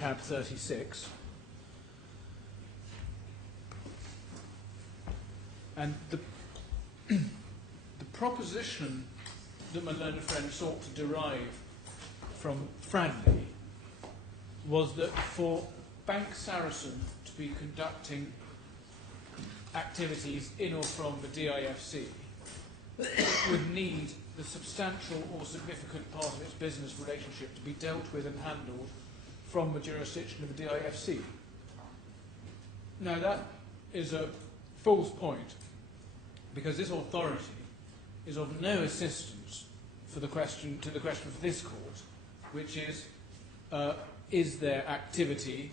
tab 36. And the proposition that my learned friend sought to derive from Fradley was that for Bank Saracen to be conducting activities in or from the DIFC, it would need the substantial or significant part of its business relationship to be dealt with and handled from the jurisdiction of the DIFC. Now that is a false point, because this authority is of no assistance for the question for this court, which is there activity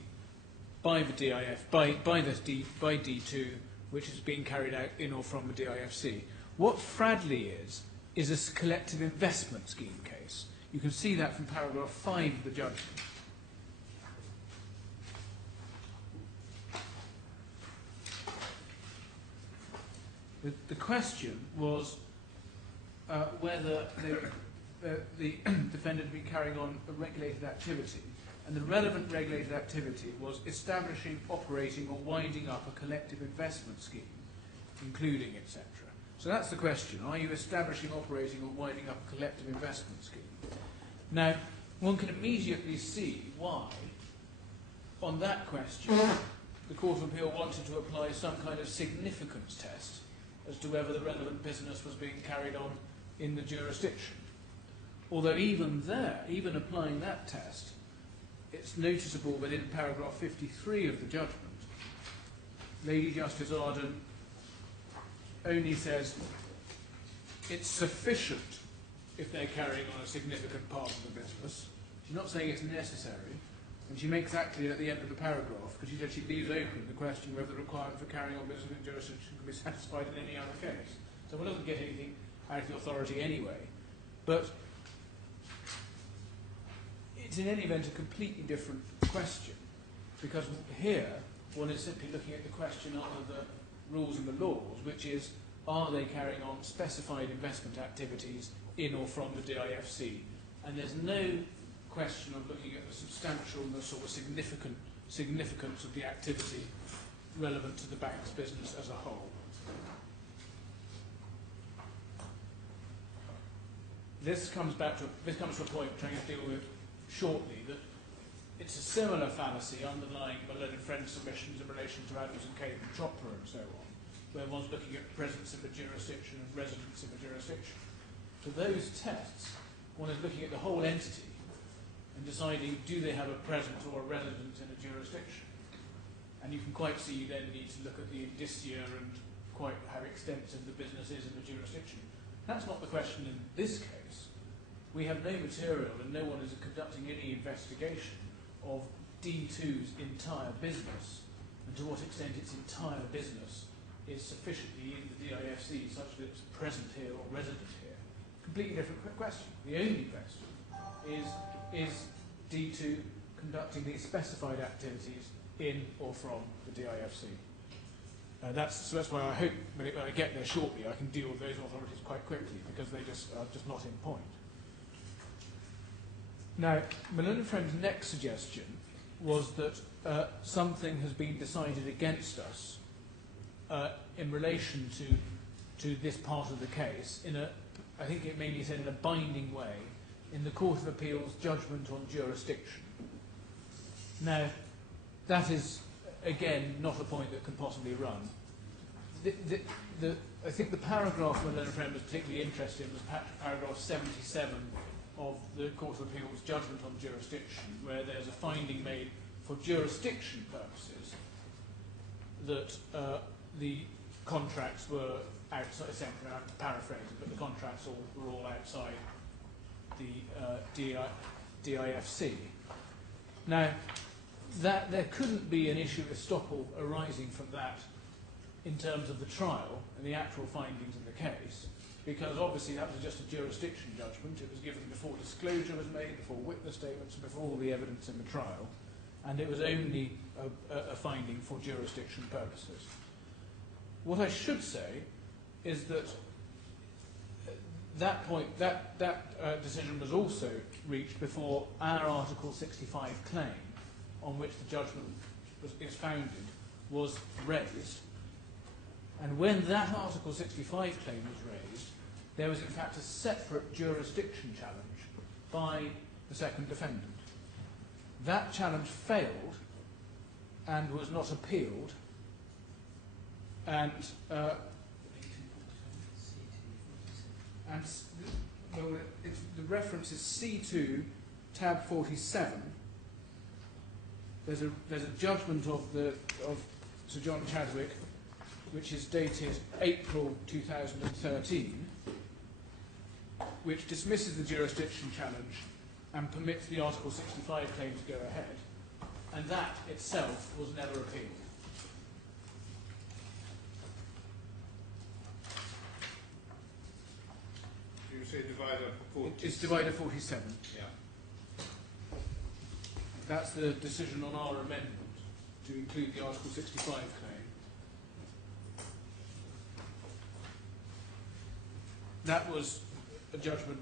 by the DIF by D2 which is being carried out in or from the DIFC. What Fradley is a collective investment scheme case. You can see that from paragraph 5 of the judgment. The question was whether the defendant had been carrying on a regulated activity, and the relevant regulated activity was establishing, operating, or winding up a collective investment scheme, including, etc. So that's the question. Are you establishing, operating, or winding up a collective investment scheme? Now, one can immediately see why, on that question, the Court of Appeal wanted to apply some kind of significance test as to whether the relevant business was being carried on in the jurisdiction. Although even there, even applying that test, it's noticeable that in paragraph 53 of the judgment, Lady Justice Arden only says it's sufficient if they're carrying on a significant part of the business. She's not saying it's necessary, and she makes that clear at the end of the paragraph, because she said she leaves open the question whether the requirement for carrying on business in jurisdiction can be satisfied in any other case. So one doesn't get anything out of the authority anyway. But it's in any event a completely different question, because here one is simply looking at the question under the rules and the laws, which is, are they carrying on specified investment activities in or from the DIFC? And there's no question of looking at the substantialness or the significance of the activity relevant to the bank's business as a whole. This comes to a point which I'm going to deal with shortly, that it's a similar fallacy underlying my learned friend's submissions in relation to Adams and Cave and Chopra and so on, where one's looking at presence in the jurisdiction and residence in the jurisdiction. For those tests, one is looking at the whole entity and deciding, do they have a presence or a residence in a jurisdiction? And you can quite see you then need to look at the indicia and quite how extensive the business is in the jurisdiction. That's not the question in this case. We have no material and no one is conducting any investigation of D2's entire business and to what extent its entire business is sufficiently in the DIFC such that it's present here or resident here. Completely different question. The only question is D2 conducting these specified activities in or from the DIFC? So that's why I hope when I get there shortly I can deal with those authorities quite quickly, because they are just not in point. Now, my learned friend's next suggestion was that something has been decided against us in relation to this part of the case, I think it may be said in a binding way, in the Court of Appeal's judgment on jurisdiction. Now, that is, again, not a point that can possibly run. I think the paragraph my learned friend was particularly interested in was paragraph 77 of the Court of Appeal's judgment on jurisdiction, where there's a finding made for jurisdiction purposes that the contracts were outside, essentially, I'm paraphrasing, but the contracts were all outside the DIFC. Now, that there couldn't be an issue of estoppel arising from that in terms of the trial and the actual findings of the case, because obviously that was just a jurisdiction judgment. It was given before disclosure was made, before witness statements, and before all the evidence in the trial, and it was only a finding for jurisdiction purposes. What I should say is that that decision was also reached before our Article 65 claim on which the judgment is founded was raised. And when that Article 65 claim was raised, there was in fact a separate jurisdiction challenge by the second defendant. That challenge failed and was not appealed, and the reference is C2, tab 47. There's a judgment of Sir John Chadwick, which is dated April 2013, which dismisses the jurisdiction challenge and permits the Article 65 claim to go ahead, and that itself was never appealed. You say divider 47? It's divider 47. Yeah. That's the decision on our amendment to include the Article 65 claim. That was a judgment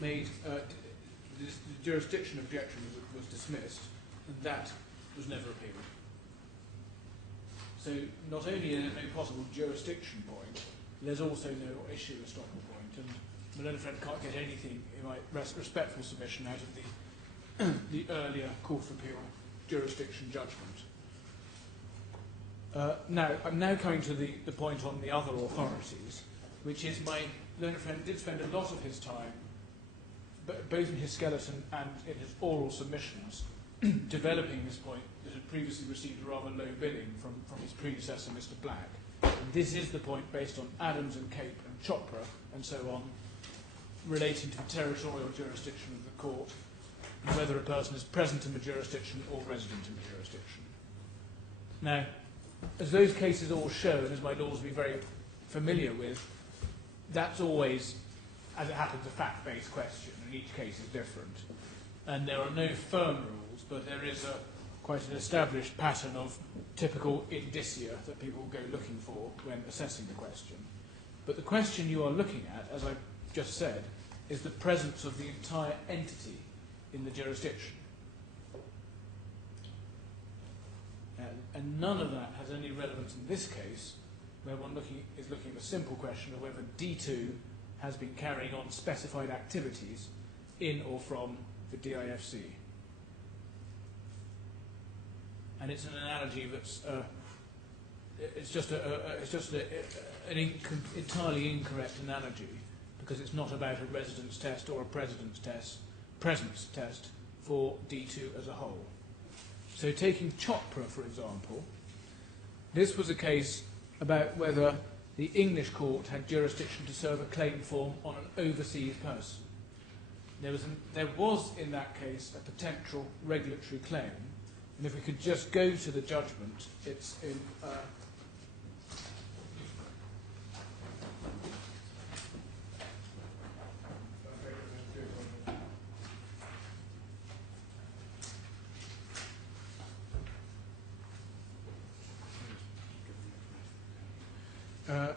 made, the jurisdiction objection was dismissed, and that was never appealed. So not only is there no possible jurisdiction point, there's also no issue estoppel point, and my learned friend can't get anything, in my respectful submission, out of the earlier Court of Appeal jurisdiction judgment. Now, I'm now coming to the point on the other authorities, which is my learned friend did spend a lot of his time, both in his skeleton and in his oral submissions, developing this point that had previously received a rather low billing from his predecessor, Mr. Black. And this is the point based on Adams and Cape and Chopra and so on, relating to the territorial jurisdiction of the court, and whether a person is present in the jurisdiction or resident in the jurisdiction. Now, as those cases all show, and as my laws will be very familiar with, that's always, as it happens, a fact-based question, and each case is different. And there are no firm rules, but there is quite an established pattern of typical indicia that people go looking for when assessing the question. But the question you are looking at, as I just said, is the presence of the entire entity in the jurisdiction. And none of that has any relevance in this case, where one is looking at a simple question of whether D2 has been carrying on specified activities in or from the DIFC. And it's an analogy that's it's just an entirely incorrect analogy, because it's not about a residence test or a presence test for D2 as a whole. So taking Chopra, for example, this was a case about whether the English court had jurisdiction to serve a claim form on an overseas person. There was in that case a potential regulatory claim, and if we could just go to the judgment, it's in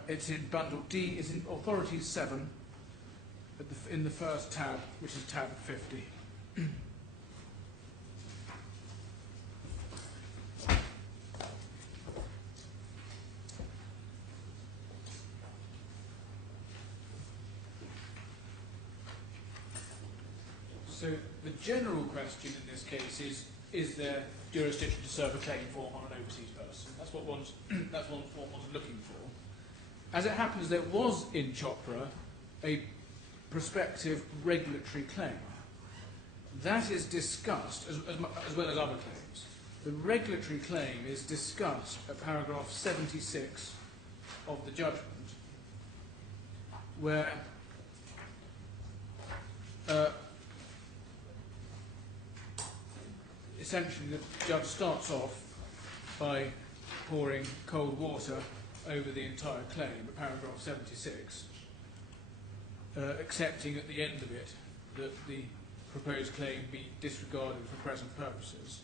it's in bundle D, it's in authorities 7, in the first tab, which is tab 50. So the general question in this case is there jurisdiction to serve a claim form on an overseas person? That's what one's looking for. As it happens, there was in Chopra a prospective regulatory claim. That is discussed, as well as other claims. The regulatory claim is discussed at paragraph 76 of the judgment, where essentially the judge starts off by pouring cold water over the entire claim at paragraph 76, accepting at the end of it that the proposed claim be disregarded for present purposes.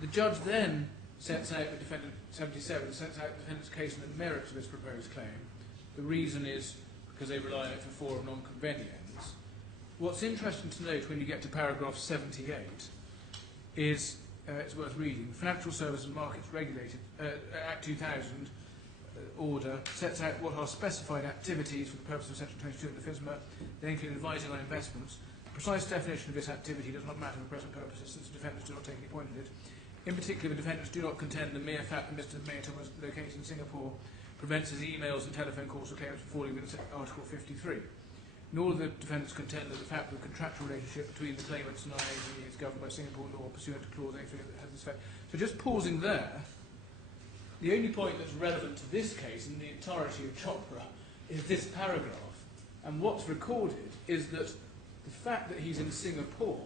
The judge then sets out the defendant, 77, sets out the defendant's case and the merits of his proposed claim. The reason is because they rely on it for forum non-conveniens. What's interesting to note when you get to paragraph 78 is, it's worth reading. The Financial Services and Markets Regulated Act 2000 order sets out what are specified activities for the purpose of Section 22 of the FISMA. They include advising on investments. The precise definition of this activity does not matter for present purposes, since the defendants do not take any point in it. In particular, the defendants do not contend the mere fact that Mr. Mayton was located in Singapore prevents his emails and telephone calls to claimants from falling within Article 53. Nor do the defendants contend that the fact that the contractual relationship between the claimants and IAG is governed by Singapore law pursuant to Clause 83 that has this effect. So just pausing there, the only point that's relevant to this case in the entirety of Chopra is this paragraph. And what's recorded is that the fact that he's in Singapore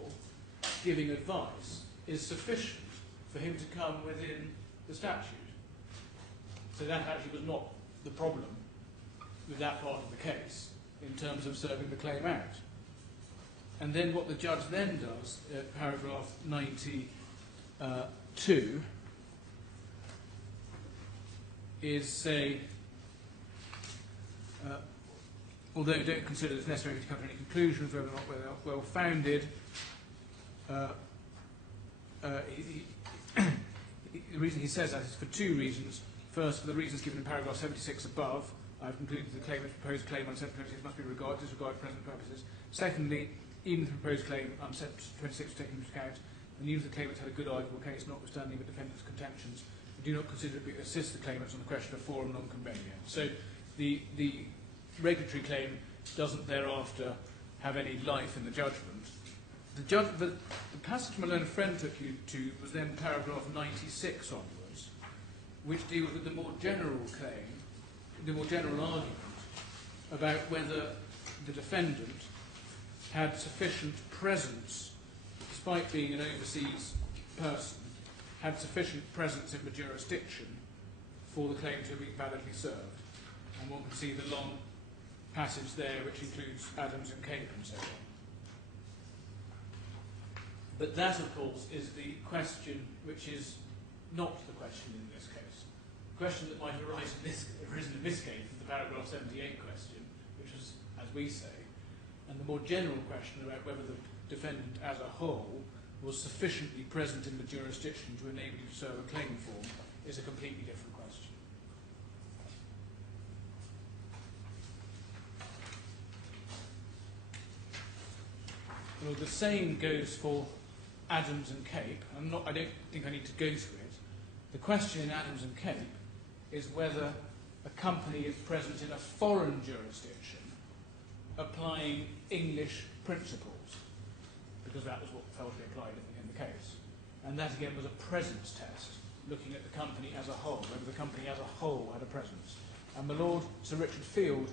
giving advice is sufficient for him to come within the statute. So that actually was not the problem with that part of the case in terms of serving the claim out. And then what the judge then does at paragraph 92 is say, although you don't consider it necessary to come to any conclusions whether or not they're well founded, the reason he says that is for two reasons. First, for the reasons given in paragraph 76 above, I've concluded the claimant's proposed claim on Section 26 must be disregarded for present purposes. Secondly, even if the proposed claim on Section 26 was taken into account, and even if the claimants had a good arguable case, notwithstanding the defendant's contentions, we do not consider it to assist the claimants on the question of forum non-convenient. So the regulatory claim doesn't thereafter have any life in the judgment. The passage my learned friend took you to was then paragraph 96 onwards, which deals with the more general claim, the more general argument about whether the defendant had sufficient presence, despite being an overseas person, had sufficient presence in the jurisdiction for the claim to be validly served. And one can see the long passage there, which includes Adams and Cape and so on. But that, of course, is the question which is not the question in this case. The question that might arise arisen in this case is the paragraph 78 question, which was, as we say, and the more general question about whether the defendant as a whole was sufficiently present in the jurisdiction to enable you to serve a claim form is a completely different question. Well, the same goes for Adams and Cape. I don't think I need to go through it. The question in Adams and Cape is whether a company is present in a foreign jurisdiction applying English principles, because that was what felt to be applied in the case. And that again was a presence test, looking at the company as a whole, whether the company as a whole had a presence. And my Lord Sir Richard Field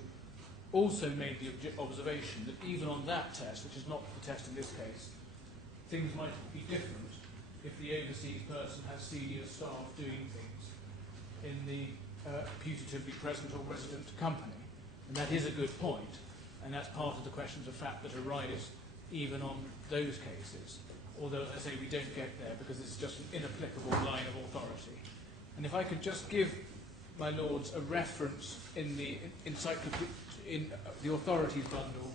also made the observation that even on that test, which is not the test in this case, things might be different if the overseas person has senior staff doing things in the putatively present or resident company. And that is a good point, and that's part of the questions of fact that arise even on those cases. Although, as I say, we don't get there because it's just an inapplicable line of authority. And if I could just give my lords a reference in the in the authorities bundle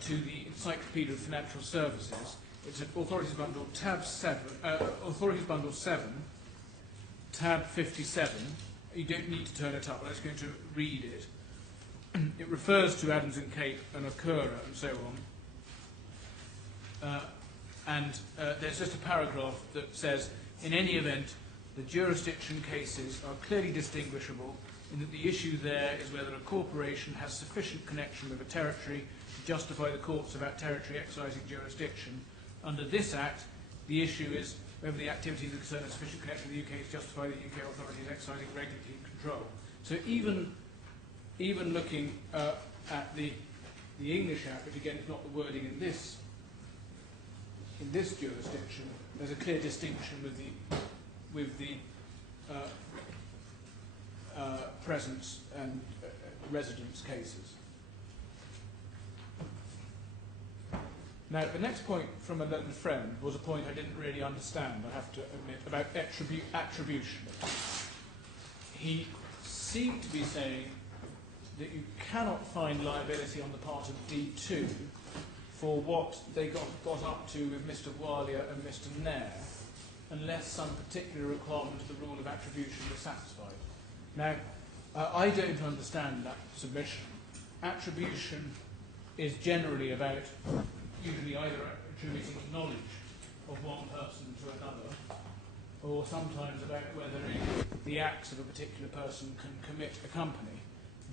to the Encyclopedia of Financial Services. It's an authorities bundle tab 7, authorities bundle 7, tab 57. You don't need to turn it up, I'm just going to read it. It refers to Adams and Cape and Occurra and so on. There's just a paragraph that says, in any event, the jurisdiction cases are clearly distinguishable in that the issue there is whether a corporation has sufficient connection with a territory to justify the courts of that territory exercising jurisdiction. Under this Act, the issue is whether the activities that concern a sufficient connection with the UK to justify the UK authorities exercising regulatory control. So even looking at the English Act, which again is not the wording in this jurisdiction, there's a clear distinction with the presence and residence cases. Now, the next point from a learned friend was a point I didn't really understand, I have to admit, about attribution. He seemed to be saying that you cannot find liability on the part of D2 for what they got up to with Mr. Alia and Mr. Nair, unless some particular requirement of the rule of attribution was satisfied. Now, I don't understand that submission. Attribution is generally about usually either attributing knowledge of one person to another, or sometimes about whether the acts of a particular person can commit a company.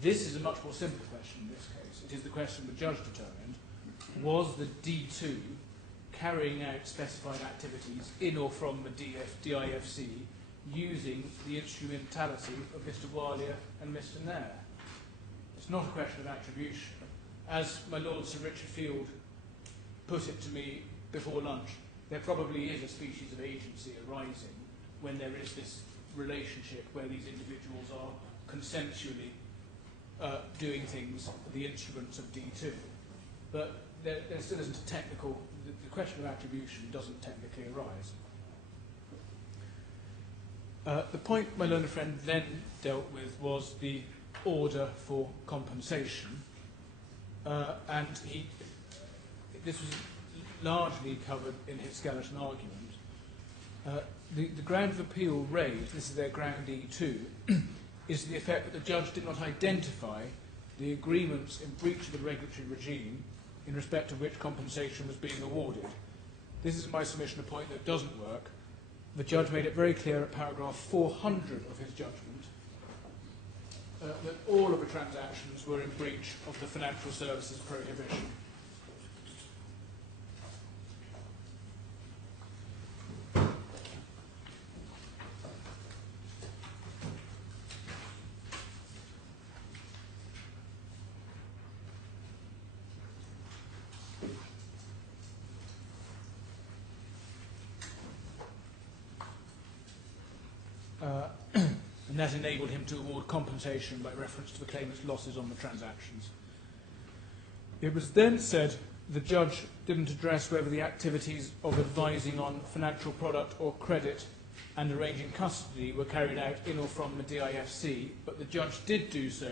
This is a much more simple question in this case. It is the question the judge determined. Was the D2 carrying out specified activities in or from the DIFC using the instrumentality of Mr. Alia and Mr. Nair? It's not a question of attribution. As my Lord Sir Richard Field put it to me before lunch, there probably is a species of agency arising when there is this relationship where these individuals are consensually doing things, the instruments of D2. But there still isn't a technical, the question of attribution doesn't technically arise. The point my learned friend then dealt with was the order for compensation, and this was largely covered in his skeleton argument. The ground of appeal raised, this is their ground E2, is the effect that the judge did not identify the agreements in breach of the regulatory regime in respect of which compensation was being awarded. This is my submission, a point that doesn't work. The judge made it very clear at paragraph 400 of his judgment that all of the transactions were in breach of the financial services prohibition. And that enabled him to award compensation by reference to the claimant's losses on the transactions. It was then said the judge didn't address whether the activities of advising on financial product or credit and arranging custody were carried out in or from the DIFC, but the judge did do so.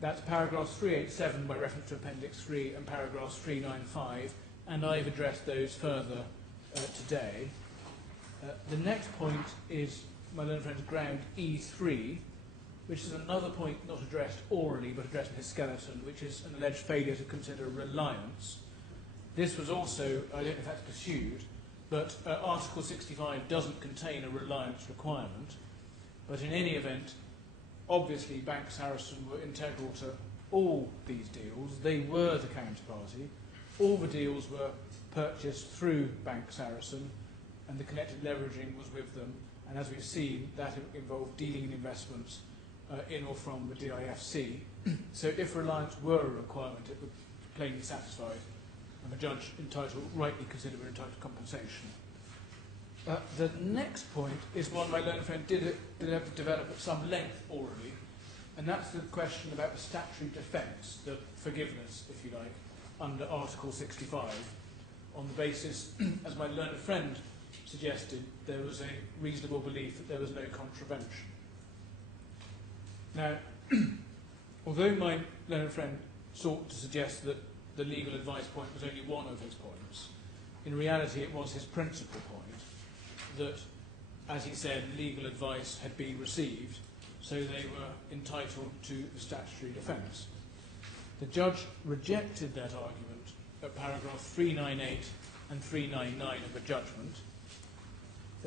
That's paragraphs 387 by reference to Appendix 3 and paragraphs 395, and I've addressed those further today. The next point is my learned friend's ground E3, which is another point not addressed orally but addressed in his skeleton, which is an alleged failure to consider reliance. This was also, I don't know if that's pursued, but Article 65 doesn't contain a reliance requirement, but in any event, obviously Bank Saracen were integral to all these deals. They were the counterparty. All the deals were purchased through Bank Saracen, and the connected leveraging was with them. And as we've seen, that involved dealing in investments in or from the DIFC. So if reliance were a requirement, it would be plainly satisfied, and the judge rightly considered we're entitled to compensation. The next point is one my learned friend did develop at some length orally, and that's the question about the statutory defence, the forgiveness, if you like, under Article 65, on the basis, as my learned friend suggested, there was a reasonable belief that there was no contravention. Now, although my learned friend sought to suggest that the legal advice point was only one of his points, in reality it was his principal point that, as he said, legal advice had been received, so they were entitled to the statutory defence. The judge rejected that argument at paragraph 398 and 399 of the judgment.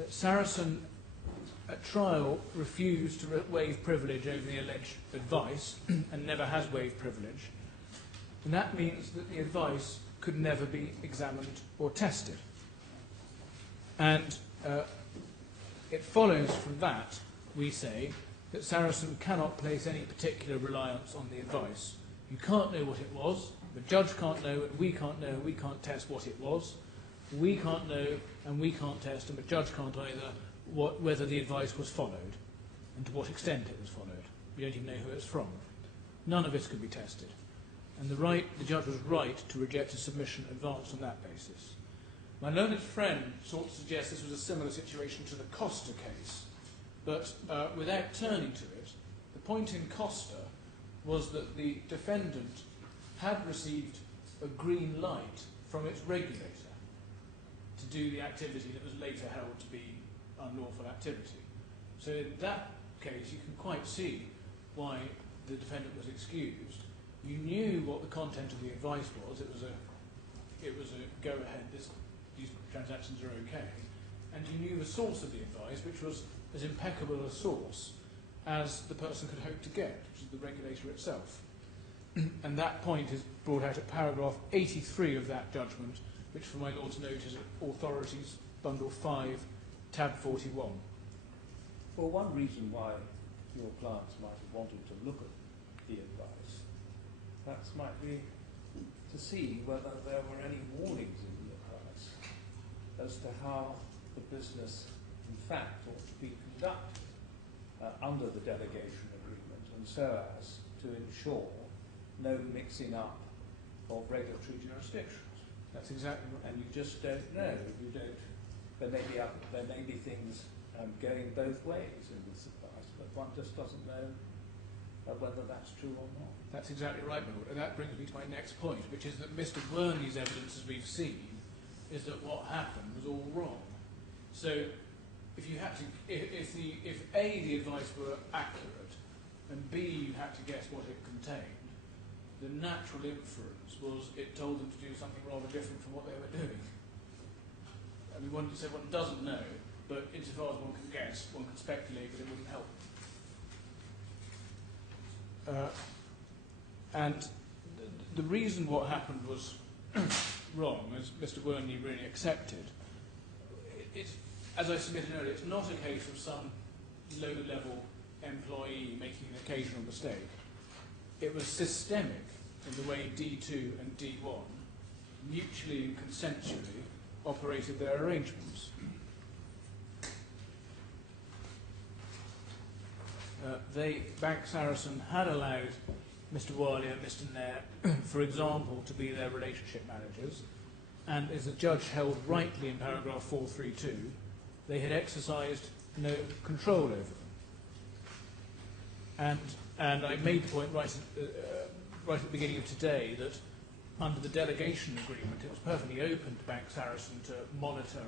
Saracen at trial refused to waive privilege over the alleged advice and never has waived privilege, and that means that the advice could never be examined or tested. And it follows from that, we say, that Saracen cannot place any particular reliance on the advice. You can't know what it was, the judge can't know, and we can't know, and we can't test what it was. We can't know, and we can't test, and the judge can't either, whether the advice was followed, and to what extent it was followed. We don't even know who it's from. None of it could be tested. And the judge was right to reject a submission advanced on that basis. My learned friend sought to suggest this was a similar situation to the Costa case, but without turning to it, the point in Costa was that the defendant had received a green light from its regulator to do the activity that was later held to be unlawful activity. So in that case, you can quite see why the defendant was excused. You knew what the content of the advice was. It was a go-ahead, these transactions are okay. And you knew the source of the advice, which was as impeccable a source as the person could hope to get, which is the regulator itself. And that point is brought out at paragraph 83 of that judgment, which for my Lord's note is Authorities, Bundle 5, tab 41. Well, one reason why your clients might have wanted to look at the advice, perhaps might be to see whether there were any warnings in the advice as to how the business, in fact, ought to be conducted under the delegation agreement, and so as to ensure no mixing up of regulatory jurisdictions. That's exactly right. And you just don't know. You don't. There may be things going both ways in this advice, but one just doesn't know whether that's true or not. That's exactly right, my Lord. And that brings me to my next point, which is that Mr. Verney's evidence, as we've seen, is that what happened was all wrong. So, if you had to, if A, the advice were accurate, and B, you had to guess what it contained, the natural inference was it told them to do something rather different from what they were doing. I mean, one doesn't know, but insofar as one can guess, one can speculate that it wouldn't help. And the reason what happened was wrong, as Mr. Verney really accepted, it's, as I submitted earlier, it's not a case of some low-level employee making an occasional mistake. It was systemic in the way D2 and D1 mutually and consensually operated their arrangements. Bank Saracen had allowed Mr. Wiley and Mr. Nair, for example, to be their relationship managers, and as the judge held rightly in paragraph 432, they had exercised no control over them. And I made the point right at the beginning of today that under the delegation agreement it was perfectly open to Bank Saracen to monitor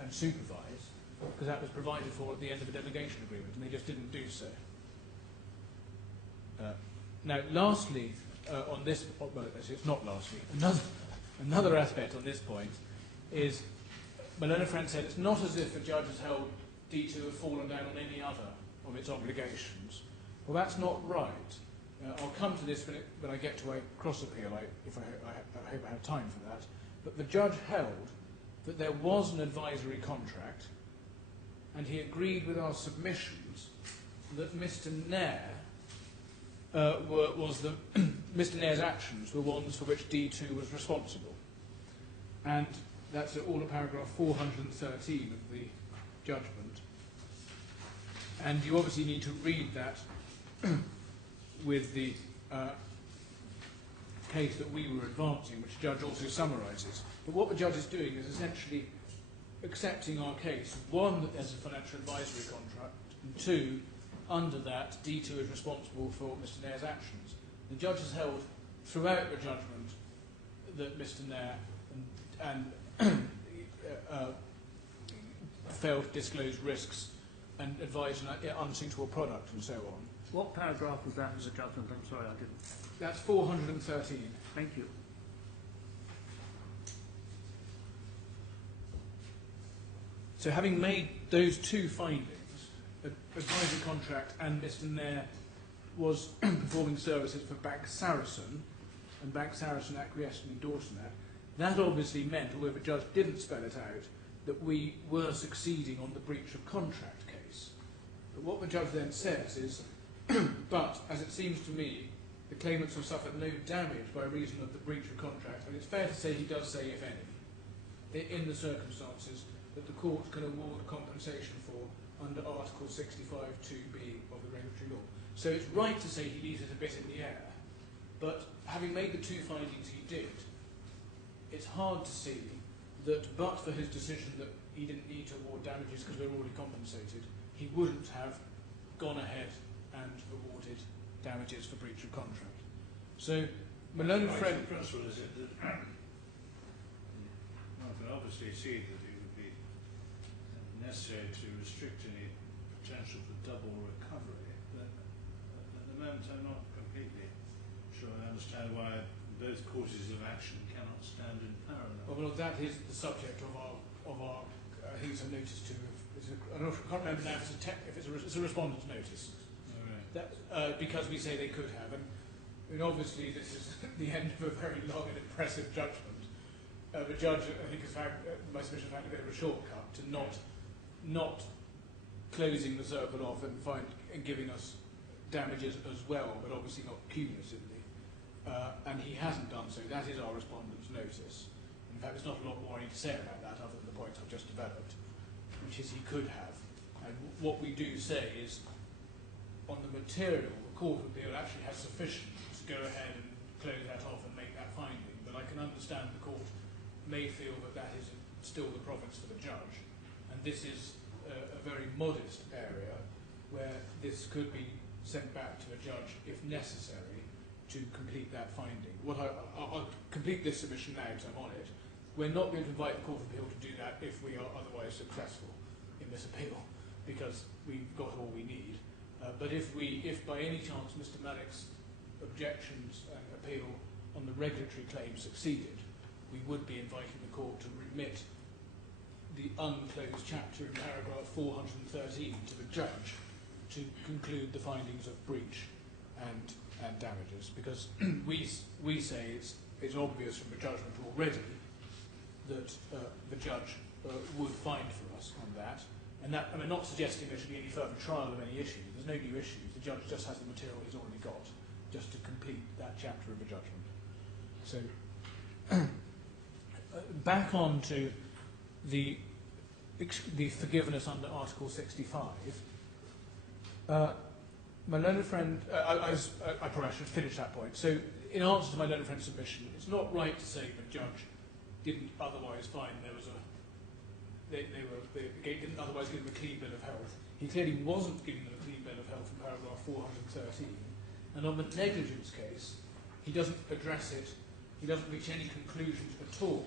and supervise, because that was provided for at the end of the delegation agreement, and they just didn't do so. Now, lastly, on this, well, it's not lastly, another aspect on this point is, Malone Friend said it's not as if a judge has held D2 have fallen down on any other of its obligations. Well, that's not right. I'll come to this when I get to a cross appeal, I hope I have time for that. But the judge held that there was an advisory contract, and he agreed with our submissions that Mr. Nair Mr. Nair's actions were ones for which D2 was responsible. And that's all at paragraph 413 of the judgment. And you obviously need to read that with the case that we were advancing, which the judge also summarises. But what the judge is doing is essentially accepting our case. One, that there's a financial advisory contract, and two, under that, D2 is responsible for Mr. Nair's actions. The judge has held throughout the judgment that Mr. Nair failed to disclose risks and advise an unsuitable product and so on. What paragraph was that in the judgment? I'm sorry, I didn't. That's 413. Thank you. So having made those two findings, advisory contract and Mr. Nair was performing services for Bank Saracen, and Bank Saracen acquiesced and endorsed that, that obviously meant, although the judge didn't spell it out, that we were succeeding on the breach of contract case. But what the judge then says is, but as it seems to me, the claimants have suffered no damage by reason of the breach of contract, and it's fair to say he does say, if any, in the circumstances that the court can award compensation for under Article 65(2)(b) of the regulatory law. So it's right to say he leaves it a bit in the air, but having made the two findings he did, it's hard to see that but for his decision that he didn't need to award damages because they were already compensated, he wouldn't have gone ahead and awarded damages for breach of contract. So Malone Friend... principle is it that one can obviously see that it would be necessary to restrict any potential for double recovery, but at the moment I'm not completely sure I understand why both courses of action cannot stand in parallel. Well, that is the subject of our I think it's a notice to. I can't remember now if it's a respondent's notice. Oh, right. That, because we say they could have, and obviously this is the end of a very long and impressive judgment. The judge, I think, has found my submission found a bit of a shortcut to not closing the circle off and giving us damages as well, but obviously not cumulatively. And he hasn't done so. That is our respondent's notice. In fact, there's not a lot more I need to say about that other than the points I've just developed, which is he could have. And what we do say is, on the material, the Court of Appeal actually has sufficient to go ahead and close that off and make that finding. But I can understand the Court may feel that that is still the province for the judge. And this is a very modest area where this could be sent back to a judge if necessary to complete that finding. I'll complete this submission now because I'm on it. We're not going to invite the Court of Appeal to do that if we are otherwise successful in this appeal, because we've got all we need. But if by any chance Mr. Malik's objections and appeal on the regulatory claim succeeded, we would be inviting the Court to remit the unclosed chapter in paragraph 413 to the judge to conclude the findings of breach and damages, because we say it's obvious from the judgment already that the judge would find for us on that. And that, I'm not suggesting there should be any further trial of any issues. There's no new issues. The judge just has the material he's already got, just to complete that chapter of the judgment. So, back on to the forgiveness under Article 65. My learned friend, I probably should finish that point. So, in answer to my learned friend's submission, it's not right to say the judge didn't otherwise find there was they didn't otherwise give them a clean bill of health. He clearly wasn't giving them a clean bill of health in paragraph 413. And on the negligence case, he doesn't address it, he doesn't reach any conclusions at all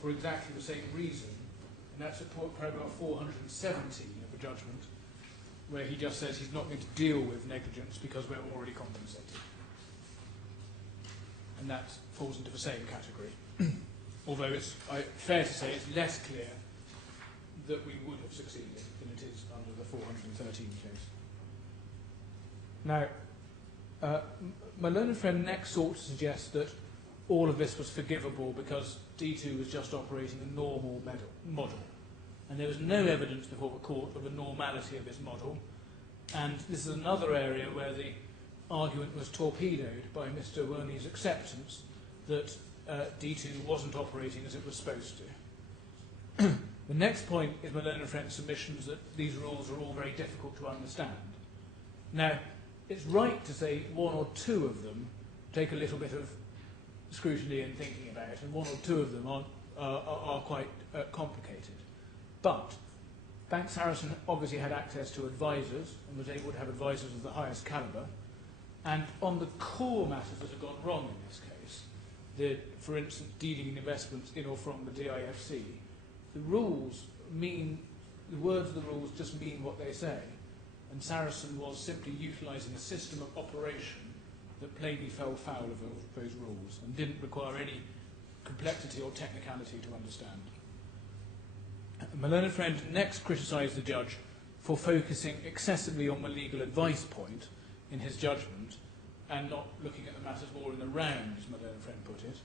for exactly the same reason. And that's at paragraph 417 of the judgment, where he just says he's not going to deal with negligence because we're already compensated. And that falls into the same category. Although it's fair to say it's less clear that we would have succeeded than it is under the 413 case. Now, my learned friend next sought to suggest that all of this was forgivable because D2 was just operating a normal model. And there was no evidence before the court of the normality of this model. And this is another area where the argument was torpedoed by Mr. Wernie's acceptance that D2 wasn't operating as it was supposed to. The next point is my learned friend's submissions that these rules are all very difficult to understand. Now, it's right to say one or two of them take a little bit of scrutiny and thinking about, and one or two of them are quite complicated. But Bank Saracen obviously had access to advisors and was able to have advisors of the highest calibre. And on the core matters that have gone wrong in this case, for instance, dealing in investments in or from the DIFC, the rules mean, the words of the rules just mean what they say. And Saracen was simply utilising a system of operation that plainly fell foul of those rules and didn't require any complexity or technicality to understand. My learned friend next criticised the judge for focusing excessively on the legal advice point in his judgment and not looking at the matters more in the round, as my learned friend put it.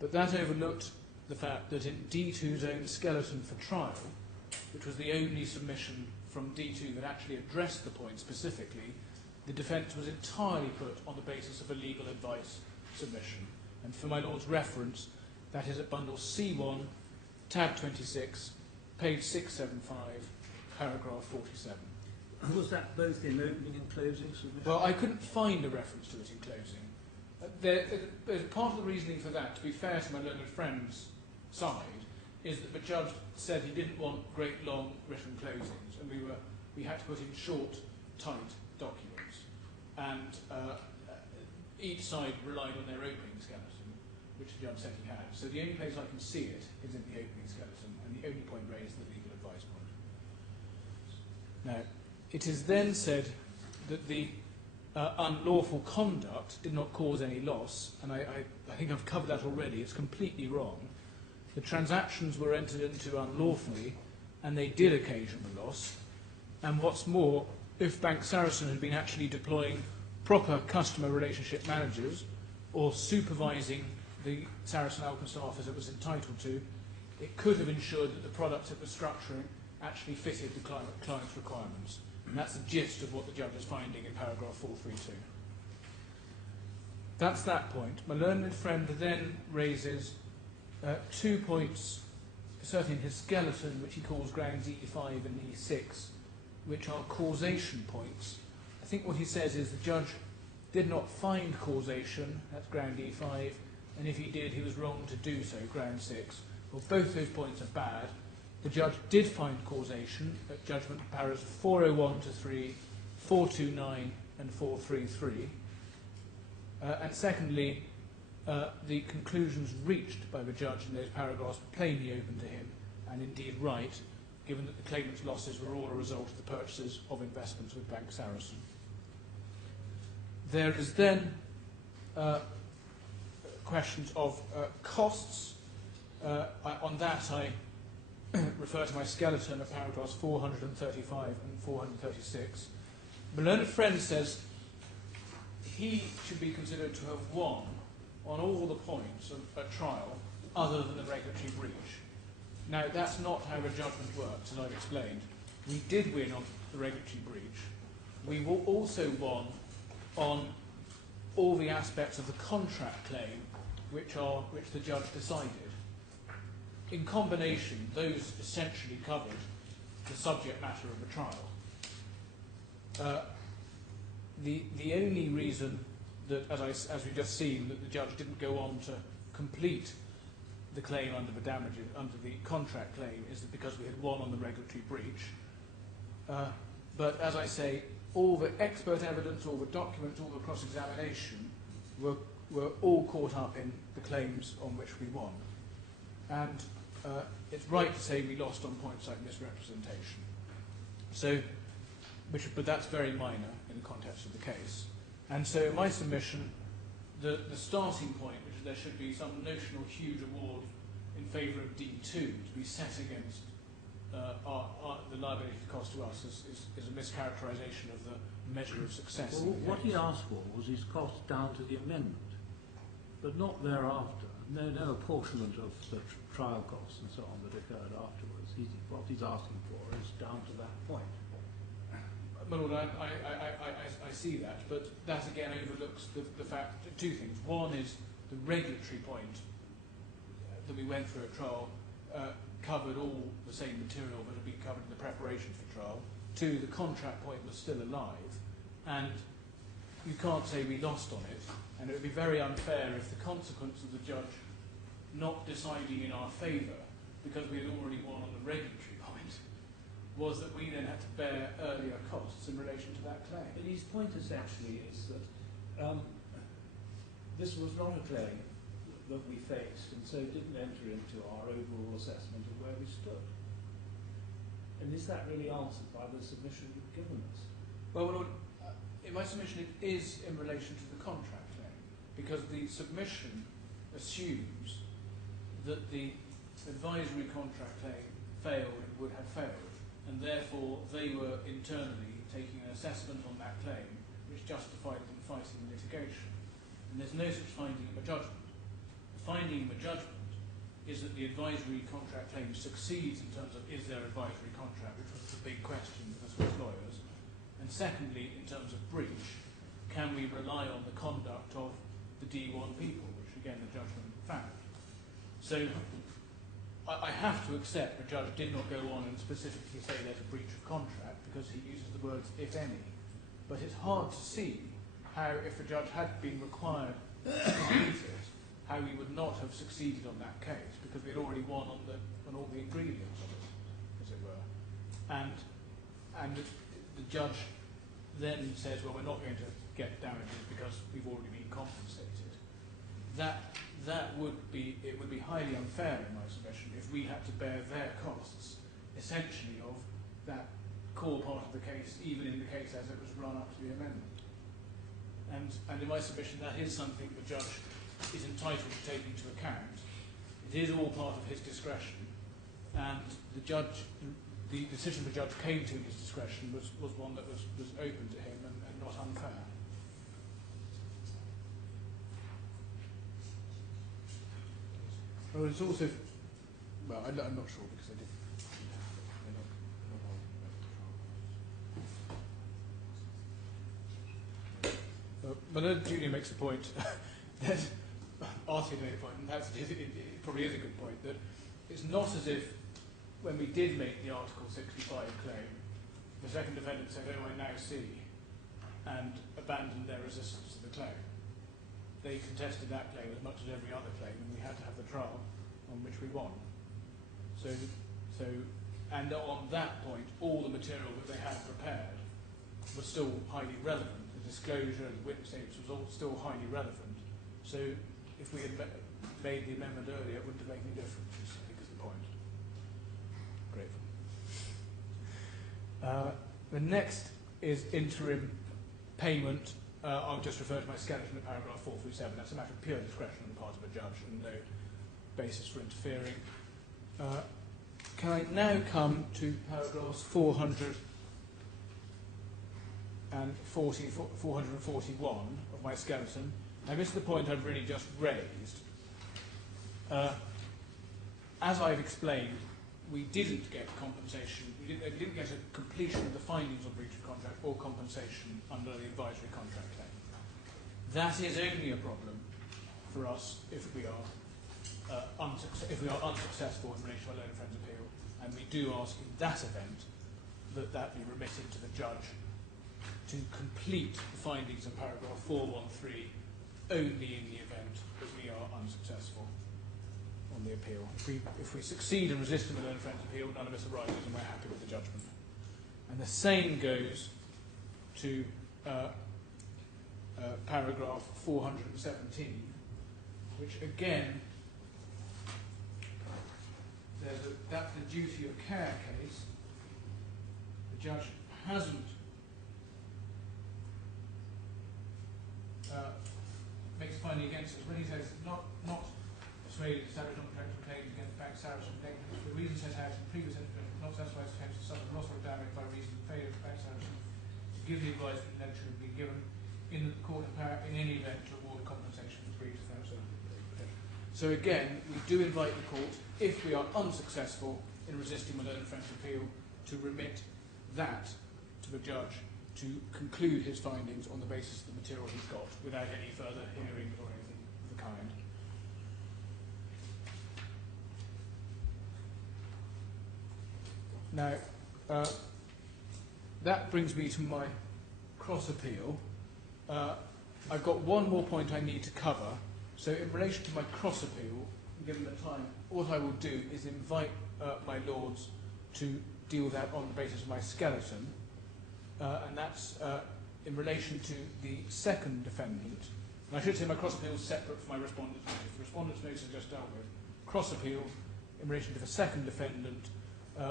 But that overlooked the fact that in D2's own skeleton for trial, which was the only submission from D2 that actually addressed the point specifically, the defence was entirely put on the basis of a legal advice submission. And for my Lord's reference, that is at bundle C1, tab 26, page 675, paragraph 47. Was that both in opening and closing submission? Well, I couldn't find a reference to it in closing. There's part of the reasoning for that, to be fair to my learned friend's side, is that the judge said he didn't want great long written closings, and we had to put in short, tight documents. And each side relied on their opening skeleton, which the judge said he had. So the only place I can see it is in the opening skeleton, and the only point raised is the legal advice point. Now, it is then said that the unlawful conduct did not cause any loss, and I think I've covered that already. It's completely wrong. The transactions were entered into unlawfully, and they did occasion the loss. And what's more, if Bank Saracen had been actually deploying proper customer relationship managers or supervising the Sarasin-Alpen staff as it was entitled to, it could have ensured that the products it was structuring actually fitted the client's requirements. And that's the gist of what the judge is finding in paragraph 432. That's that point. My learned friend then raises 2 points, certainly in his skeleton, which he calls grounds E5 and E6, which are causation points. I think what he says is the judge did not find causation, that's ground E5, and if he did, he was wrong to do so, ground 6. Well, both those points are bad. The judge did find causation at judgment paras 401 to 3, 429 and 433. And secondly, the conclusions reached by the judge in those paragraphs were plainly open to him, and indeed right, given that the claimant's losses were all a result of the purchases of investments with Bank Saracen. There is then questions of costs. On that, I refer to my skeleton of paragraphs 435 and 436. My learned friend says he should be considered to have won on all the points of a trial other than the regulatory breach. Now, that's not how a judgment works, as I've explained. We did win on the regulatory breach. We also won on all the aspects of the contract claim which the judge decided. In combination, those essentially covered the subject matter of the trial. The only reason that, as we've just seen, that the judge didn't go on to complete the claim under the contract claim is that because we had won on the regulatory breach. But as I say, all the expert evidence, all the documents, all the cross-examination were all caught up in the claims on which we won. And it's right to say we lost on points like misrepresentation. But that's very minor in the context of the case. And so in my submission, the starting point, which is there should be some notional huge award in favour of D2 to be set against the liability cost to us is a mischaracterisation of the measure of success. Well, what he asked for was his costs down to the amendment, but not thereafter. No apportionment of the trial costs and so on that occurred afterwards. What he's asking for is down to that point. My Lord, I see that, but that again overlooks the fact that two things. One is the regulatory point that we went through at trial covered all the same material that had been covered in the preparation for trial. Two, the contract point was still alive, and you can't say we lost on it, and it would be very unfair if the consequence of the judge not deciding in our favour, because we had already won on the regulatory point, was that we then had to bear earlier costs in relation to that claim. But his point essentially is that this was not a claim that we faced, and so didn't enter into our overall assessment of where we stood. And is that really answered by the submission you've given us? Well, my Lord, in my submission it is in relation to the contract claim, because the submission assumes that the advisory contract claim failed and would have failed, and therefore they were internally taking an assessment on that claim which justified them fighting the litigation. And there's no such finding of a judgment. The finding of a judgment is that the advisory contract claim succeeds in terms of is there advisory contract, which was the big question for the Swiss lawyers. And secondly, in terms of breach, can we rely on the conduct of the D1 people, which again the judgment found. So I have to accept the judge did not go on and specifically say there's a breach of contract because he uses the words if any. But it's hard to see how, if the judge had been required to complete it, how we would not have succeeded on that case because we had already won on all the ingredients of it, as it were. And the judge then says, well, we're not going to get damages because we've already been compensated. it would be highly unfair, in my submission, if we had to bear their costs, essentially of that core part of the case, even in the case as it was run up to the amendment. And in my submission, that is something the judge is entitled to take into account. It is all part of his discretion, and the decision the judge came to in his discretion was one that was open to him and not unfair. Well, it's also, well, I'm not sure because I did. But Junior makes a point that Artie made a point, and perhaps it probably is a good point, that it's not as if when we did make the Article 65 claim, the second defendant said, "Oh, I now see," and abandoned their resistance to the claim. They contested that claim as much as every other claim, and we had to have the trial on which we won. And on that point, all the material that they had prepared was still highly relevant. The disclosure, the witness statements was all still highly relevant. So if we had made the amendment earlier, it wouldn't have made any difference, I think is the point. Grateful. The next is interim payment. I'll just refer to my skeleton at paragraph 4 through 7. That's a matter of pure discretion on the part of a judge and no basis for interfering. Can I now come to paragraphs 441 of my skeleton? Now, this is the point I've really just raised. As I've explained, we didn't get compensation. We didn't get a completion of the findings of breach of contract or compensation under the advisory contract claim. That is only a problem for us if we are unsuccessful in relation to our loan of friends appeal, and we do ask in that event that be remitted to the judge to complete the findings in paragraph 413 only in the event that we are unsuccessful on the appeal. If we succeed in resisting the loan of friends appeal, none of us arises and we're happy with the judgment. And the same goes to paragraph 417, which again, that's the duty of care case. The judge hasn't makes a finding against us when he says not persuaded to establish non-contractual claims against Bank Saracen negligence for the reason set out in the previous incident, not satisfied to attempt to suffer loss or damage by reason of failure of Bank Saracen to give the advice that the should be given in the court of power in any event to award compensation for breach of that. So again, we do invite the court, if we are unsuccessful in resisting the loan of friends appeal, to remit that to the judge to conclude his findings on the basis of the material he's got, without any further hearing or anything of the kind. Now, that brings me to my cross appeal. I've got one more point I need to cover. So in relation to my cross appeal, given the time, what I will do is invite my lords to deal with that on the basis of my skeleton. And that's in relation to the second defendant. And I should say my cross appeal is separate from my respondent's notice. The respondent's notice is just dealt with. Cross appeal, in relation to the second defendant,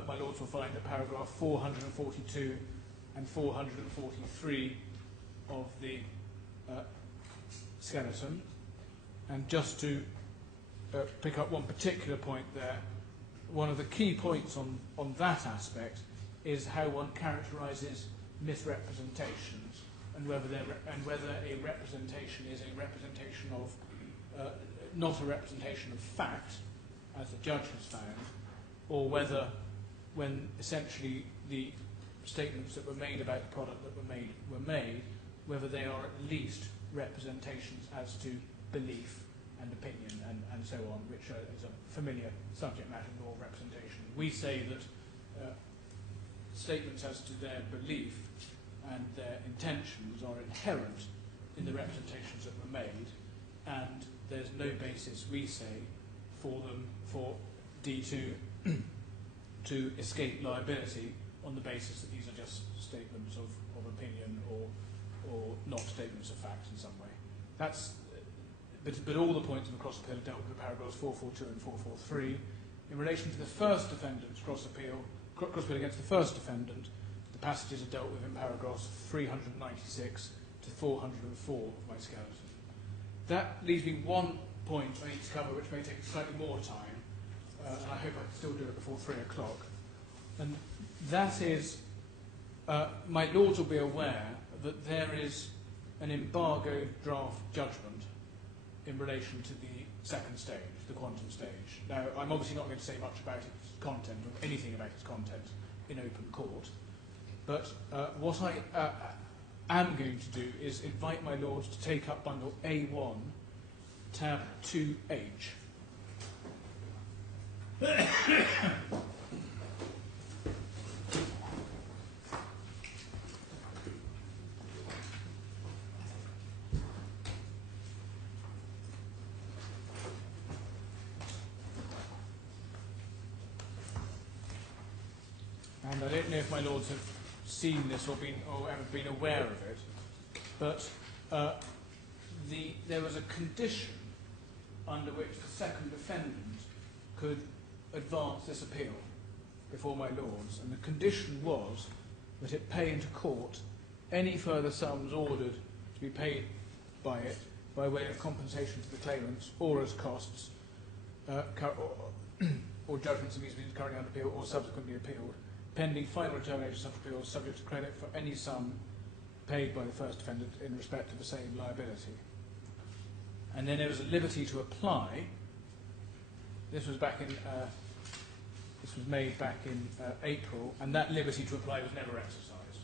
my lords will find that paragraph 442 and 443 of the skeleton. And just to pick up one particular point there, one of the key points on that aspect is how one characterises misrepresentations and whether a representation is a representation of not a representation of fact, as the judge has found, or whether when essentially the statements that were made about the product that were made, whether they are at least representations as to belief and opinion and so on, which is a familiar subject matter in law representation. We say that statements as to their belief and their intentions are inherent in the representations that were made, and there's no basis, we say, for D2 to escape liability on the basis that these are just statements of opinion or not statements of fact in some way. That's but all the points in the cross appeal are dealt with in paragraphs 442 and 443. In relation to the first defendant's cross appeal against the first defendant, the passages are dealt with in paragraphs 396 to 404 of my skeleton. That leaves me one point I need to cover, which may take slightly more time, and I hope I can still do it before 3 o'clock. And that is, my lords will be aware that there is an embargo draft judgment in relation to the second stage, the quantum stage. Now, I'm obviously not going to say much about its content or anything about its content in open court, but what I am going to do is invite my lords to take up bundle A1, tab 2H. And I don't know if my lords have seen this or ever been aware of it, but there was a condition under which the second defendant could advance this appeal before my lords, and the condition was that it pay into court any further sums ordered to be paid by it by way of compensation to the claimants or as costs or judgments immediately currently under appeal or subsequently appealed, pending final determination of such appeals, subject to credit for any sum paid by the first defendant in respect of the same liability. And then there was a liberty to apply. This was made back in April, and that liberty to apply was never exercised.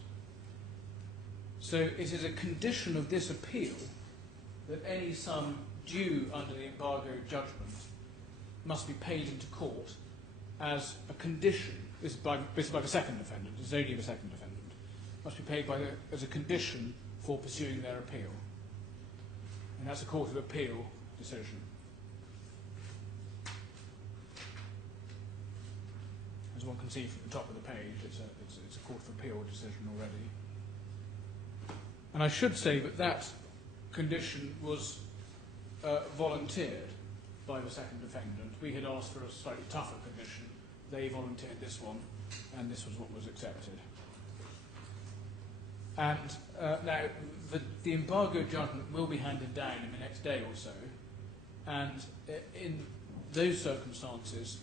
So it is a condition of this appeal that any sum due under the embargo judgment must be paid into court as a condition. This is by the second defendant. It's only the second defendant. Must be paid as a condition for pursuing their appeal. And that's a Court of Appeal decision. As one can see from the top of the page, it's a Court of Appeal decision already. And I should say that condition was volunteered by the second defendant. We had asked for a slightly tougher condition. They volunteered this one, and this was what was accepted. And now, the embargo judgment will be handed down in the next day or so, and in those circumstances,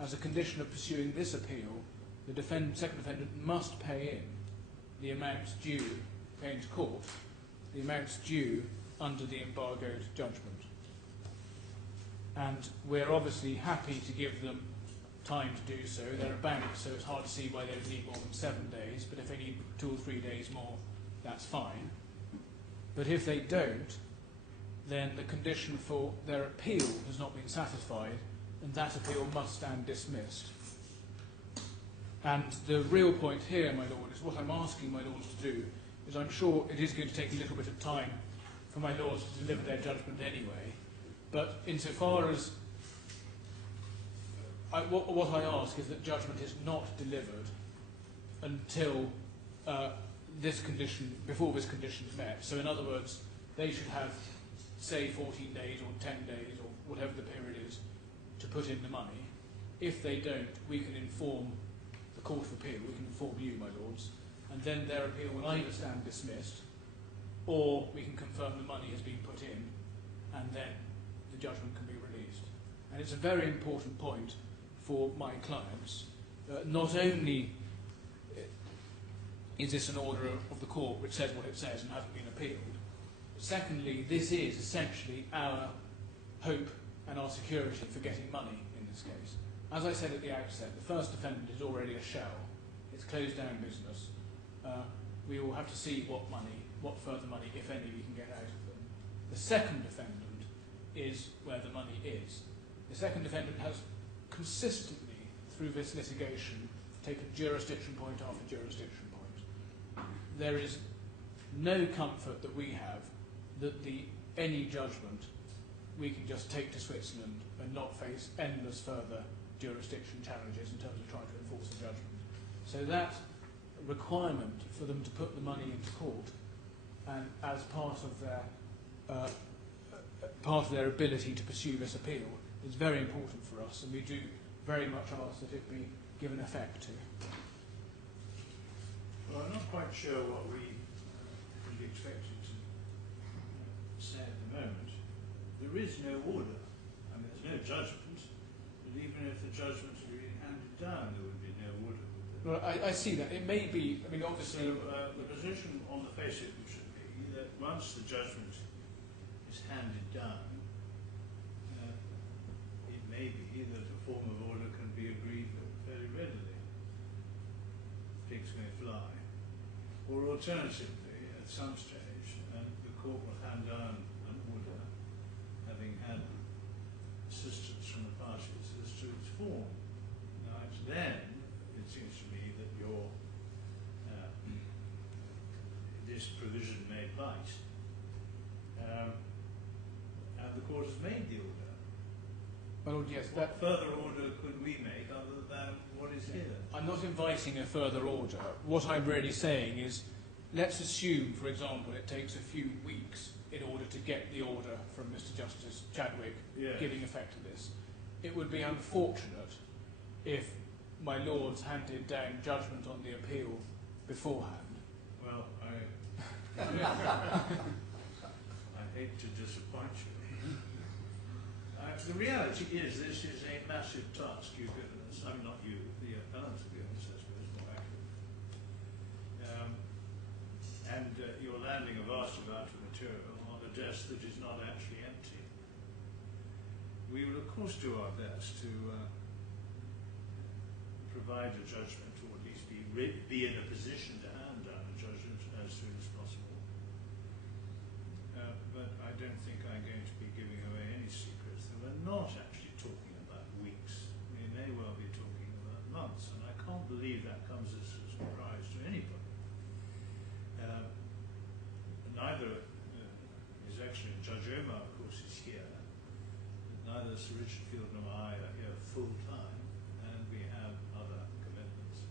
as a condition of pursuing this appeal, the second defendant must pay in the amounts due, pay into court, the amounts due under the embargoed judgment. And we're obviously happy to give them time to do so. They're a bank, so it's hard to see why they would need more than 7 days, but if they need 2 or 3 days more, that's fine. But if they don't, then the condition for their appeal has not been satisfied, and that appeal must stand dismissed. And the real point here, my lord, is what I'm asking my lords to do is, I'm sure it is going to take a little bit of time for my lords to deliver their judgment anyway, but insofar as what I ask is that judgment is not delivered until before this condition is met. So in other words, they should have, say, 14 days or 10 days or whatever the period is to put in the money. If they don't, we can inform the Court of Appeal, we can inform you, my lords, and then their appeal will either stand dismissed, or we can confirm the money has been put in, and then the judgment can be released. And it's a very important point for my clients. Not only is this an order of the court which says what it says and hasn't been appealed, secondly, this is essentially our hope and our security for getting money in this case. As I said at the outset, the first defendant is already a shell. It's closed down business. We will have to see what further money, if any, we can get out of them. The second defendant is where the money is. The second defendant has consistently, through this litigation, taken jurisdiction point after jurisdiction point. There is no comfort that we have that any judgment we can just take to Switzerland and not face endless further jurisdiction challenges in terms of trying to enforce a judgment. So that requirement for them to put the money into court and as part of their part of their ability to pursue this appeal is very important for us, and we do very much ask that it be given effect to. Well, I'm not quite sure what we can be expected to say at the moment. There is no order. I mean, there's no judgment, but even if the judgment had been handed down, there would be no order. Well, I see that. It may be, I mean, obviously... So, the position on the face of it should be that once the judgment is handed down, it may be that a form of order can be agreed very readily. Pigs may fly. Or alternatively, at some stage, the court will hand down an order, having had assistance from the parties as to its form. Now, it's then, it seems to me, that this provision may bite, and the court has made the order. My Lord, yes, What further order could we make other than what is here? I'm not inviting a further order. What I'm really saying is, let's assume, for example, it takes a few weeks in order to get the order from Mr. Justice Chadwick giving effect to this. It would be unfortunate if my Lords handed down judgment on the appeal beforehand. Well, I hate to disappoint you. The reality is this is a massive task you've given us. I'm not you, the appellant, to be honest, I suppose, more accurate. And you're landing a vast amount of material on a desk that is not actually empty. We will, of course, do our best to provide a judgment, or at least be in a position to hand down a judgment as soon as possible. But I don't think I'm going to be giving away any secrets. And we're not actually talking about weeks. We may well be talking about months, and I can't believe that comes as a surprise to anybody. Neither His Excellency Judge Omar, of course, is here. Neither Sir Richard Field nor I are here full time, and we have other commitments.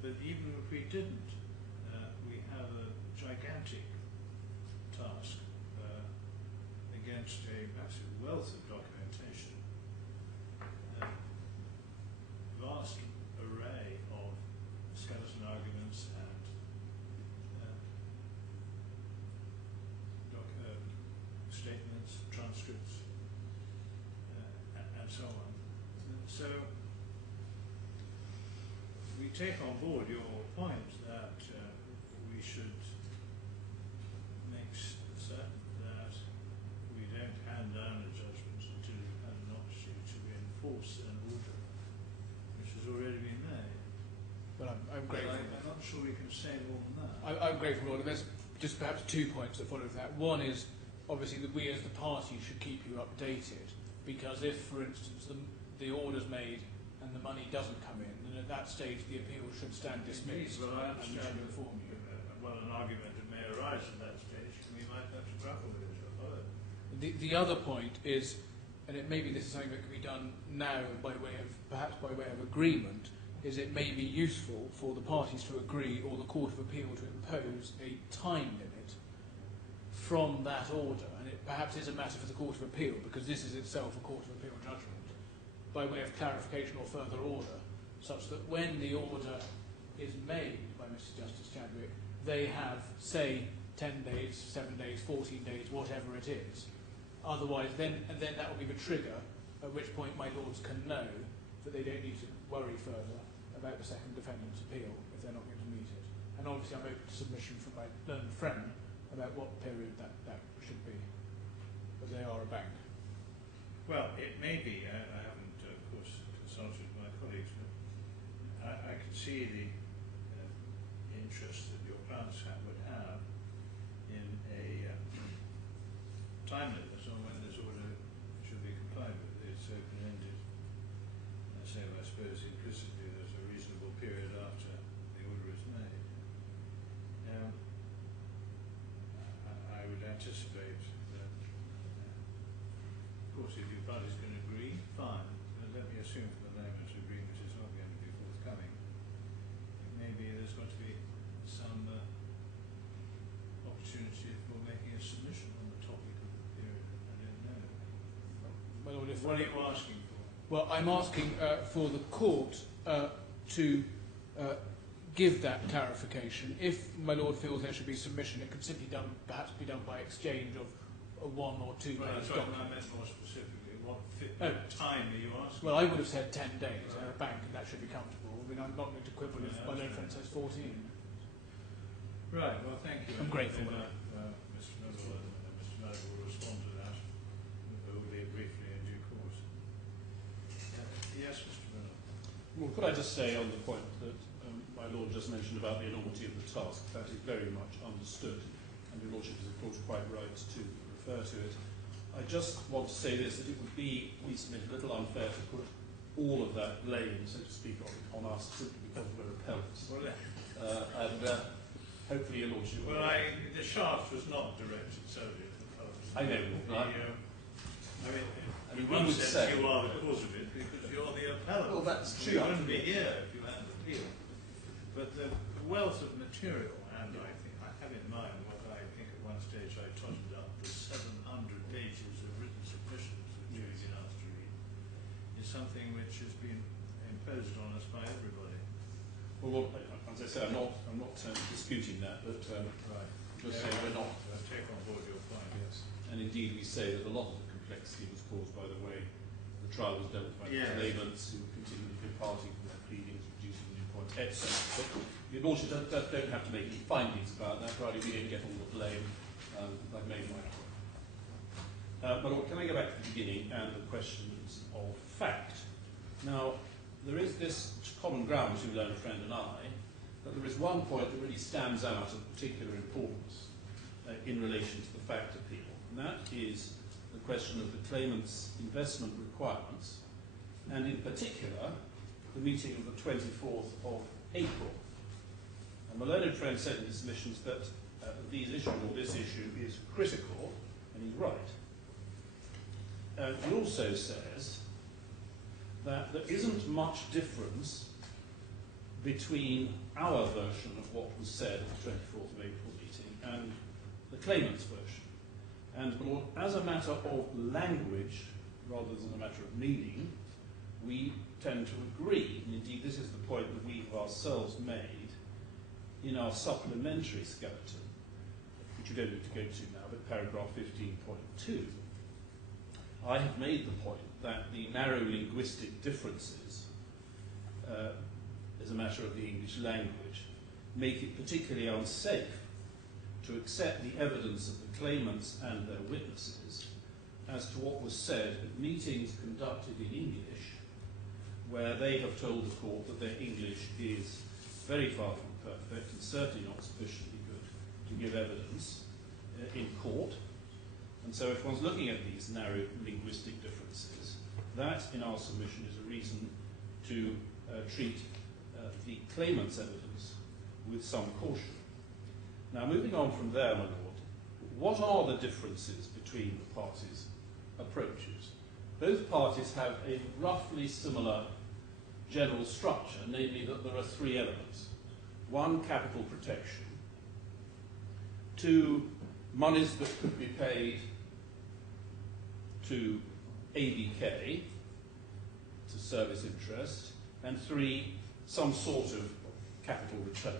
But even if we didn't, we have a gigantic task against a massive wealth of documentation, vast array of skeleton arguments and statements, transcripts, and so on. So we take on board your point that we should make certain that we don't hand down a judgment until we've had an opportunity to enforce an order which has already been made. Well, I'm grateful. I'm not sure we can say more than that. I'm grateful, Lord. There's just perhaps 2 points that follow from that. One is, obviously, that we as the party should keep you updated, because if, for instance, the order's made and the money doesn't come in, then at that stage the appeal should stand dismissed. Well, I and we understand should inform you. Well, an argument that may arise at that stage, and we might have to grapple with it or follow it. The other point is, and it maybe this is something that can be done now perhaps by way of agreement, is it may be useful for the parties to agree, or the Court of Appeal to impose a time limit from that order, and it perhaps is a matter for the Court of Appeal, because this is itself a Court of Appeal judgment, by way of clarification or further order, such that when the order is made by Mr. Justice Chadwick, they have, say, 10 days, 7 days, 14 days, whatever it is. Otherwise, then that will be the trigger, at which point my Lords can know that they don't need to worry further about the second defendant's appeal if they're not going to meet it. And obviously I'm open to submission from my learned friend about what period that should be. But they are a bank. Well, it may be. I haven't, of course, consulted my colleagues, but I can see the interest that your clients would have in a time limit on when this order should be complied with. It's open-ended. I suppose implicitly there's a reasonable period after the order is made. I would anticipate that, of course, if your parties can agree, fine. But let me assume for the moment agreement is not going to be forthcoming. Maybe there's got to be some opportunity for making a submission on the topic of the period. What are you asking for? Well, I'm asking for the court to give that clarification. If my lord feels there should be submission, it could simply perhaps be done by exchange of a 1 or 2 Well, days sorry, document. I meant more specifically. What Oh. time are you asking? Well, I would have said 10 days at a bank, and that should be comfortable. I mean, I'm not going to quibble if my lord friend says 14. Right, well, thank you. I'm grateful for that. Mr. Miller and Mr. Miller will respond to that, albeit briefly in due course. Yes, Mr. Miller. Well, could I just say on the point that my Lord just mentioned about the enormity of the task, that is very much understood, and your Lordship is of course quite right to refer to it. I just want to say this, that it would be, we submit, a little unfair to put all of that blame, so to speak, on us simply because we're appellants. Well, Hopefully your Lordship will. well, the shaft was not directed solely at the poets. I know. I mean, we in one would sense say- you are the cause of it because you're the appellant. Well, that's You true. wouldn't be here if you hadn't appealed. But the wealth of material, and I have in mind what I think at one stage I totted up, the 700 pages of written submissions which we've been asked to read, is something which has been imposed on us by everybody. Well, as I say, I'm not disputing that, but Right. just saying we're not. I take on board your point. Yes. And indeed we say that a lot of the complexity was caused by the way the trial was dealt with by Yes. the claimants who continued departing from their pleadings, reducing new points, etc. But your Lordship don't have to make any findings about that, provided we don't get all the blame. I've made my point. But can I go back to the beginning and the questions of fact? Now, there is this common ground between learned friend and I, that there is one point that really stands out of particular importance in relation to the fact appeal, and that is the question of the claimant's investment requirements, and in particular, the meeting of the 24th of April. And the learned friend said in his submissions that these issues, or this issue, is critical, and he's right. He also says that there isn't much difference between our version of what was said at the 24th of April meeting and the claimant's version. And as a matter of language, rather than a matter of meaning, we tend to agree, and indeed this is the point that we have ourselves made in our supplementary skeleton, which you don't need to go to now, but paragraph 15.2. I have made the point that the narrow linguistic differences as a matter of the English language make it particularly unsafe to accept the evidence of the claimants and their witnesses as to what was said at meetings conducted in English, where they have told the court that their English is very far from perfect and certainly not sufficiently good to give evidence in court. And so if one's looking at these narrow linguistic differences, that, in our submission, is a reason to treat the claimant's evidence with some caution. Now, moving on from there, my lord, what are the differences between the parties' approaches? Both parties have a roughly similar general structure, namely that there are 3 elements. 1, capital protection. 2, monies that could be paid to ABK, to service interest, and 3, some sort of capital return,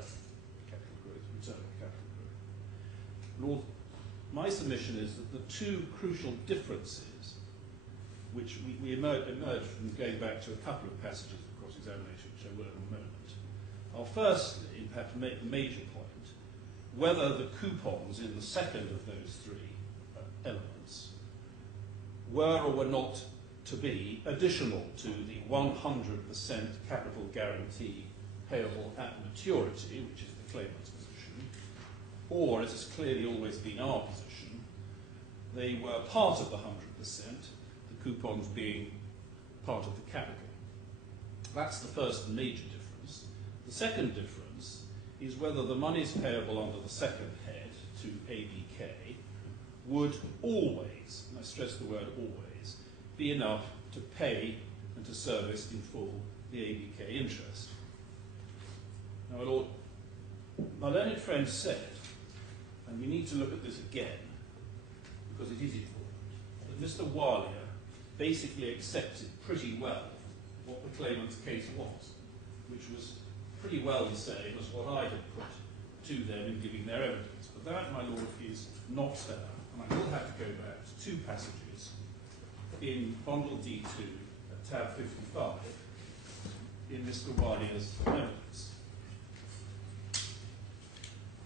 capital growth, return of capital growth. Lord, my submission is that the 2 crucial differences, which we emerge from going back to a couple of passages of cross-examination, which I will in a moment, are firstly, in fact, to make the major point, whether the coupons in the second of those 3 elements were or were not to be additional to the 100% capital guarantee payable at maturity, which is the claimant's position, or, as has clearly always been our position, they were part of the 100%, the coupons being part of the capital. That's the first major difference. The second difference is whether the monies payable under the second head to ABK would always, and I stress the word always, be enough to pay and to service in full the ABK interest. Now, my Lord, my learned friend said, and we need to look at this again, because it is important, that Mr. Walia basically accepted pretty well what the claimant's case was, which was pretty well the same as what I had put to them in giving their evidence. But that, my lord, is not fair, and I will have to go back to two passages in Bundle D2 at tab 55 in Mr. Walia's evidence.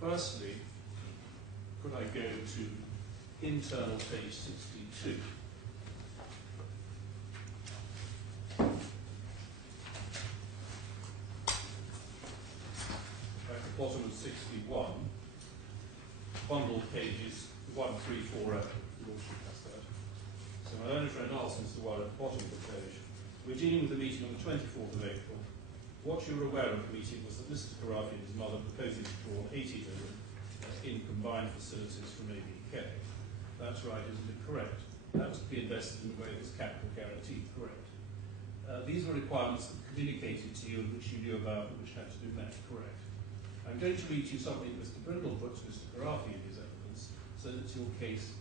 Firstly, could I go to internal page 62? At the bottom of 61, bundle pages 1340. Lordship has that. So my learned friend asked Mr. Walia at the bottom of the page, we're dealing with the meeting on the 24th of April. What you were aware of the meeting was that Mr. Khorafi and his mother proposing to draw 80 million in combined facilities from ABK. That's right, isn't it correct? That was to be invested in the way it was capital guaranteed, correct? These were requirements that were communicated to you and which you knew about and which had to be met, correct? I'm going to read you something Mr. Brindle put to Mr. Khorafi in his evidence, so that your case,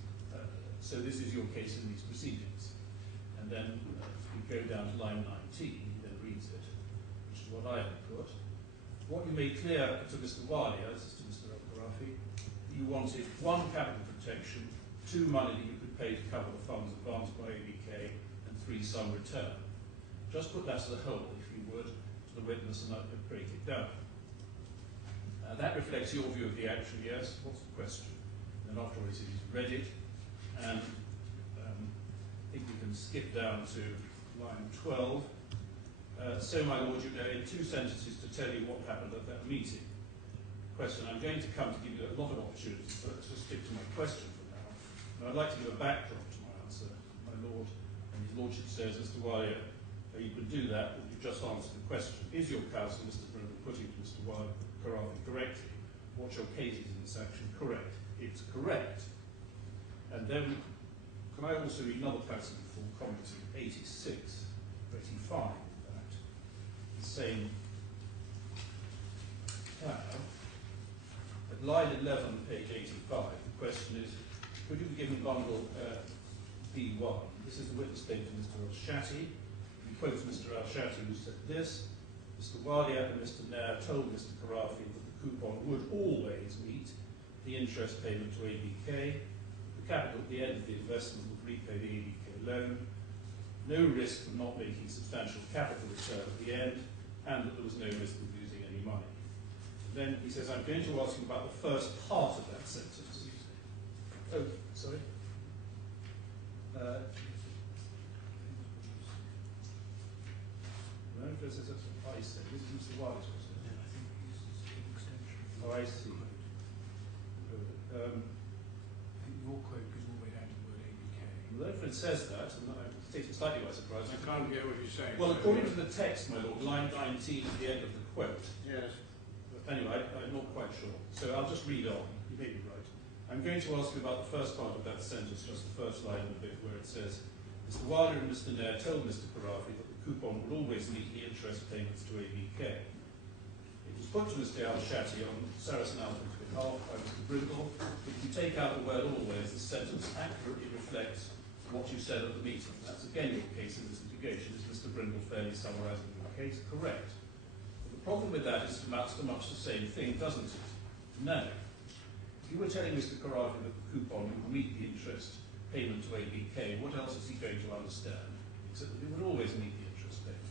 so this is your case in these proceedings. And then we go down to line 19, he then reads it, which is what I have put. What you made clear to Mr. Walia, this is to Mr. Khorafi, you wanted 1, capital protection, 2, money that you could pay to cover the funds advanced by ABK, and 3, some return. Just put that as a whole, if you would, to the witness and I could break it down. That reflects your view of the action, yes? What's the question? And then after all, he's read it, and I think we can skip down to line 12. So, my lord, you know, in 2 sentences to tell you what happened at that meeting. Question, I'm going to come to give you a lot of opportunities, so let's just stick to my question for now. And I'd like to give a backdrop to my answer, my lord. And his lordship says, Mr. Walia, you could do that, but you've just answered the question. Is your counsel, Mr. Brindle, putting to Mr. Khorafi correctly? What's your case in this action? Correct. It's correct. And then, can I also read another passage from commenting 86, 85, in fact, the same tab. At line 11, page 85, the question is, could you be given bundle B1? This is the witness statement of Mr. Al-Shati. He quotes Mr. Al-Shati, who said this: Mr. Walia and Mr. Nair told Mr. Khorafi that the coupon would always meet the interest payment to ABK. The capital at the end of the investment would repay the ABK loan. No risk of not making substantial capital return at the end, and that there was no risk of losing any money. Then he says, I'm going to ask you about the first part of that sentence. Oh, sorry. No, that's what I said. This is Mr. Wise, wasn't it? I think this is an extension. Oh, I see. I think your quote goes all the way down to the word ABK. The reference says that, and I'm taken slightly by surprise. I can't get what you're saying. Well, according to the text, my lord, line 19 at the end of the quote. Yes. Anyway, I'm not quite sure. So I'll just read on. You may be right. I'm going to ask you about the first part of that sentence, just the first line of it, where it says, Mr. Walia and Mr. Nair told Mr. Khorafi that the coupon would always meet the interest payments to ABK. It was put to Mr. Al-Shati on Sarasin-Alpen's behalf by Mr. Brindle. If you take out the word always, the sentence accurately reflects what you said at the meeting. That's again your case in this litigation. Is Mr. Brindle fairly summarising your case? Correct. But the problem with that is it amounts to much the same thing, doesn't it? No. If you were telling Mr. Khorafi that the coupon would meet the interest payment to ABK, what else is he going to understand? Except that it would always meet the interest payment.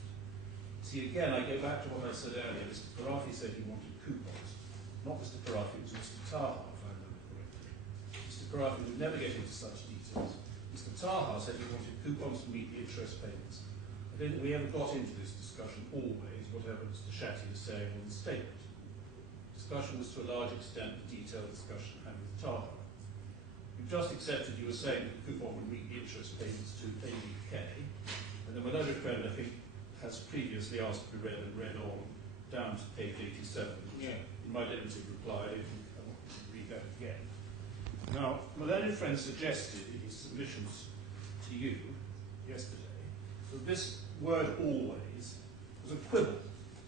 See, again, I go back to what I said earlier. Mr. Khorafi said he wanted coupons. Not Mr. Khorafi, it was Mr. Taha, if I remember correctly. Mr. Khorafi would never get into such details. Mr. Taha said he wanted coupons to meet the interest payments. I don't think we ever got into this discussion always, whatever Mr. Shati was saying on the statement. Discussion was to a large extent the detailed discussion had with Taha. You've just accepted you were saying that the coupon would meet the interest payments to ABK, and then my learned friend, I think, has previously asked to be read and read on down to page 87. Yeah. In my limited reply, if you want to read that again. Now, my learned friend suggested in his submissions to you yesterday that this word always was a quibble,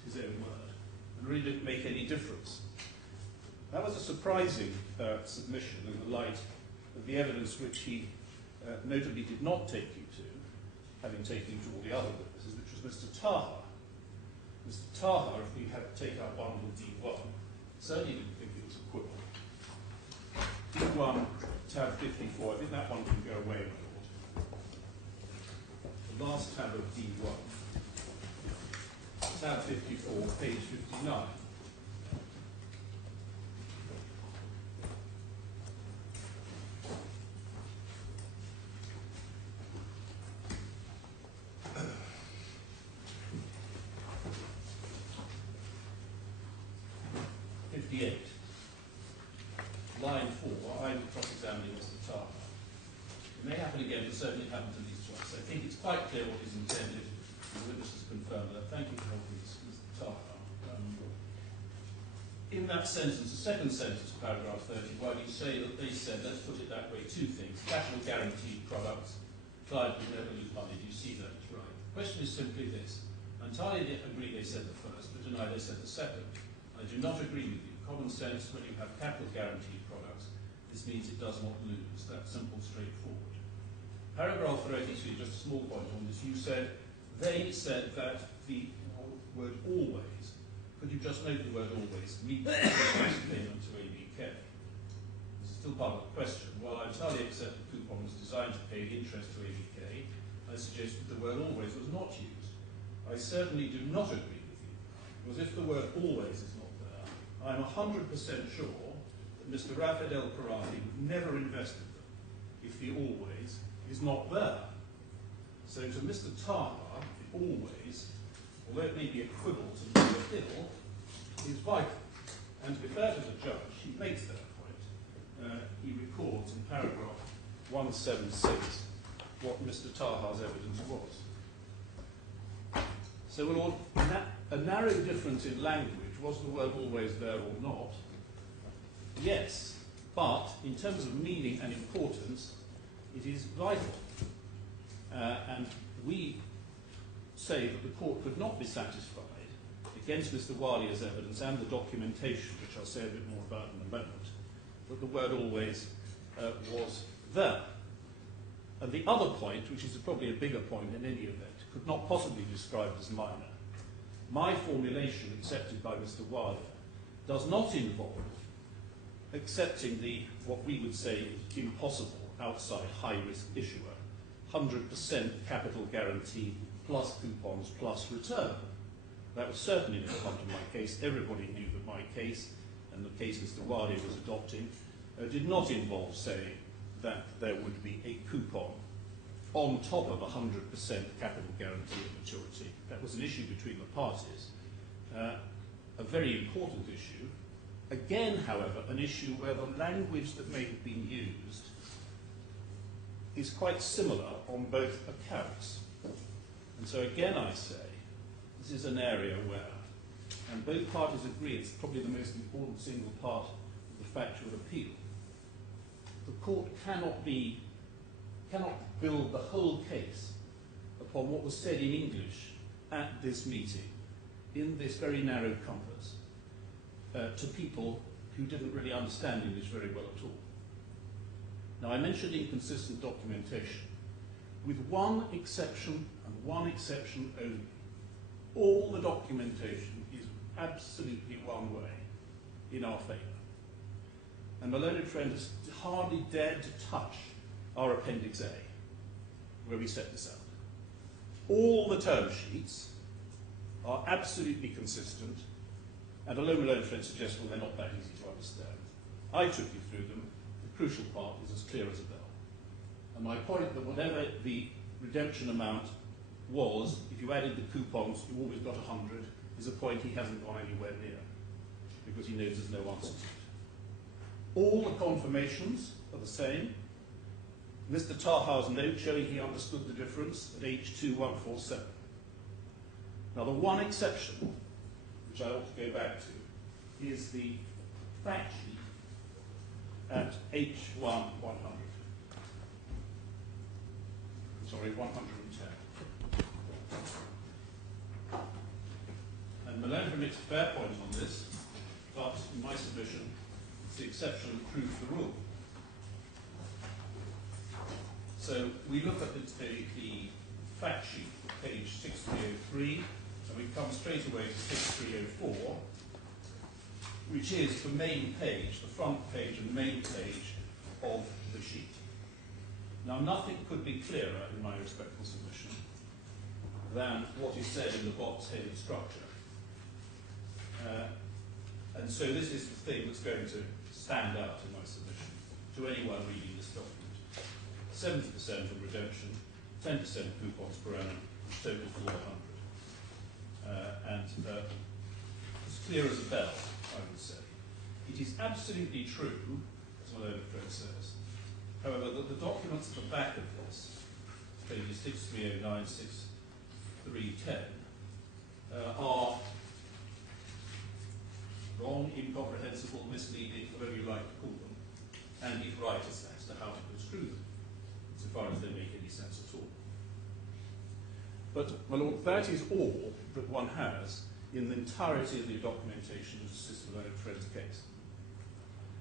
his own word, and really didn't make any difference. That was a surprising submission in the light of the evidence which he notably did not take you to, having taken him to all the other witnesses, which was Mr. Taha. Mr. Taha, if we had to take out bundle D1, certainly didn't think it was a quibble. D1, tab 54, I think that one can go away, my lord. The last tab of D1, tab 54, page 59. Line 4, I'm cross-examining Mr. Taha. It may happen again, but certainly it happened at least twice. I think it's quite clear what is intended. The witnesses confirmed that. Thank you for helping us, Mr. Taha. In that sentence, the second sentence of paragraph 30, while you say that they said, let's put it that way, two things, capital guaranteed products, client would never lose money. Do you see that? Right. The question is simply this. I entirely agree they said the first, but deny they said the second. I do not agree with you. Common sense, when you have capital guaranteed products, this means it does not lose. That's simple, straightforward. Paragraph 33, just a small point on this. You said, they said that the word always, could you just note the word always, meets the payment to ABK? This is still part of the question. While I entirely accept the coupon was designed to pay interest to ABK, I suggested the word always was not used. I certainly do not agree with you, because if the word always is not there, I'm 100% sure that Mr. Rafed Khorafi would never invest in them if the always is not there. So to Mr. Taha, the always, although it may be a quibble to the ill, is vital. And to be fair to the judge, he makes that point. He records in paragraph 176 what Mr. Taha's evidence was. So, Lord, a narrow difference in language, was the word always there or not? Yes, but in terms of meaning and importance, it is vital. And we say that the court could not be satisfied against Mr. Walia's evidence and the documentation, which I'll say a bit more about in a moment, that the word always was there. And the other point, which is probably a bigger point in any event, could not possibly be described as minor. My formulation, accepted by Mr. Walia, does not involve accepting the, what we would say, impossible outside high-risk issuer, 100% capital guarantee plus coupons plus return. That was certainly not come to my case. Everybody knew that my case, and the case Mr. Walia was adopting, did not involve saying that there would be a coupon on top of 100% capital guarantee at maturity. That was an issue between the parties, a very important issue. Again, however, an issue where the language that may have been used is quite similar on both accounts. And so again I say, this is an area where, and both parties agree it's probably the most important single part of the factual appeal. The court cannot build the whole case upon what was said in English at this meeting, in this very narrow compass, to people who didn't really understand English very well at all. Now, I mentioned inconsistent documentation, with one exception and one exception only. All the documentation is absolutely one way in our favour. And my learned friend has hardly dared to touch our Appendix A, where we set this out. All the term sheets are absolutely consistent, and although my learned friend suggests, well, they're not that easy to understand, I took you through them. The crucial part is as clear as a bell. And my point that whatever the redemption amount was, if you added the coupons, you always got 100, is a point he hasn't gone anywhere near, because he knows there's no answer to it. All the confirmations are the same. Mr. Taha's note showing he understood the difference at H2147. Now, the one exception, which I ought to go back to, is the fact sheet at H1100. Sorry, 110. And Malone makes a fair point on this, but in my submission, it's the exception that proves the rule. So we look at the fact sheet, page 6303, and we come straight away to 6304, which is the main page, the front page and main page of the sheet. Now, nothing could be clearer, in my respectful submission, than what is said in the box-headed structure. And so this is the thing that's going to stand out in my submission to anyone reading this document. 70% of redemption, 10% coupons per annum, total 400. As clear as a bell, I would say. It is absolutely true, as my own friend says, however, that the documents at the back of this, pages 6309, 6310, are wrong, incomprehensible, misleading, whatever you like to call them, and give right as to how to construe them, so far as they make any sense at all. But, my Lord, that is all that one has in the entirety of the documentation that assists the learned friend's case.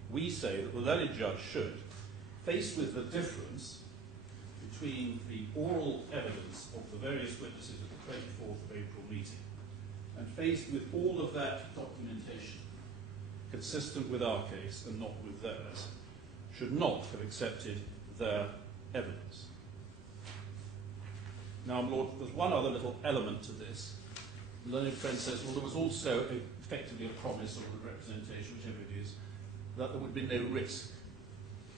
We say that the learned judge should, faced with the difference between the oral evidence of the various witnesses at the 24th of April meeting, and faced with all of that documentation consistent with our case and not with theirs, should not have accepted their evidence. Now, my Lord, there's one other little element to this. The learned friend says, well, there was also effectively a promise or a representation, whichever it is, that there would be no risk.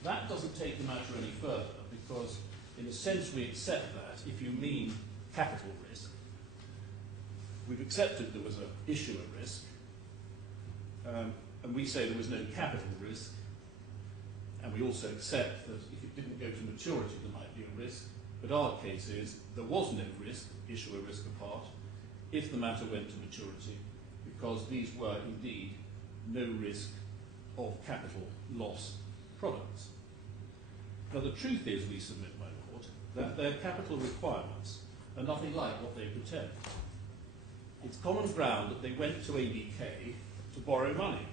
That doesn't take the matter any further, because in a sense we accept that if you mean capital risk. We've accepted there was an issue of risk, and we say there was no capital risk, and we also accept that if it didn't go to maturity there might be a risk, but our case is there was no risk, issue of risk apart, if the matter went to maturity, because these were indeed no risk of capital loss products. Now, the truth is, we submit, my Lord, that their capital requirements are nothing like what they pretend. It's common ground that they went to ABK to borrow money.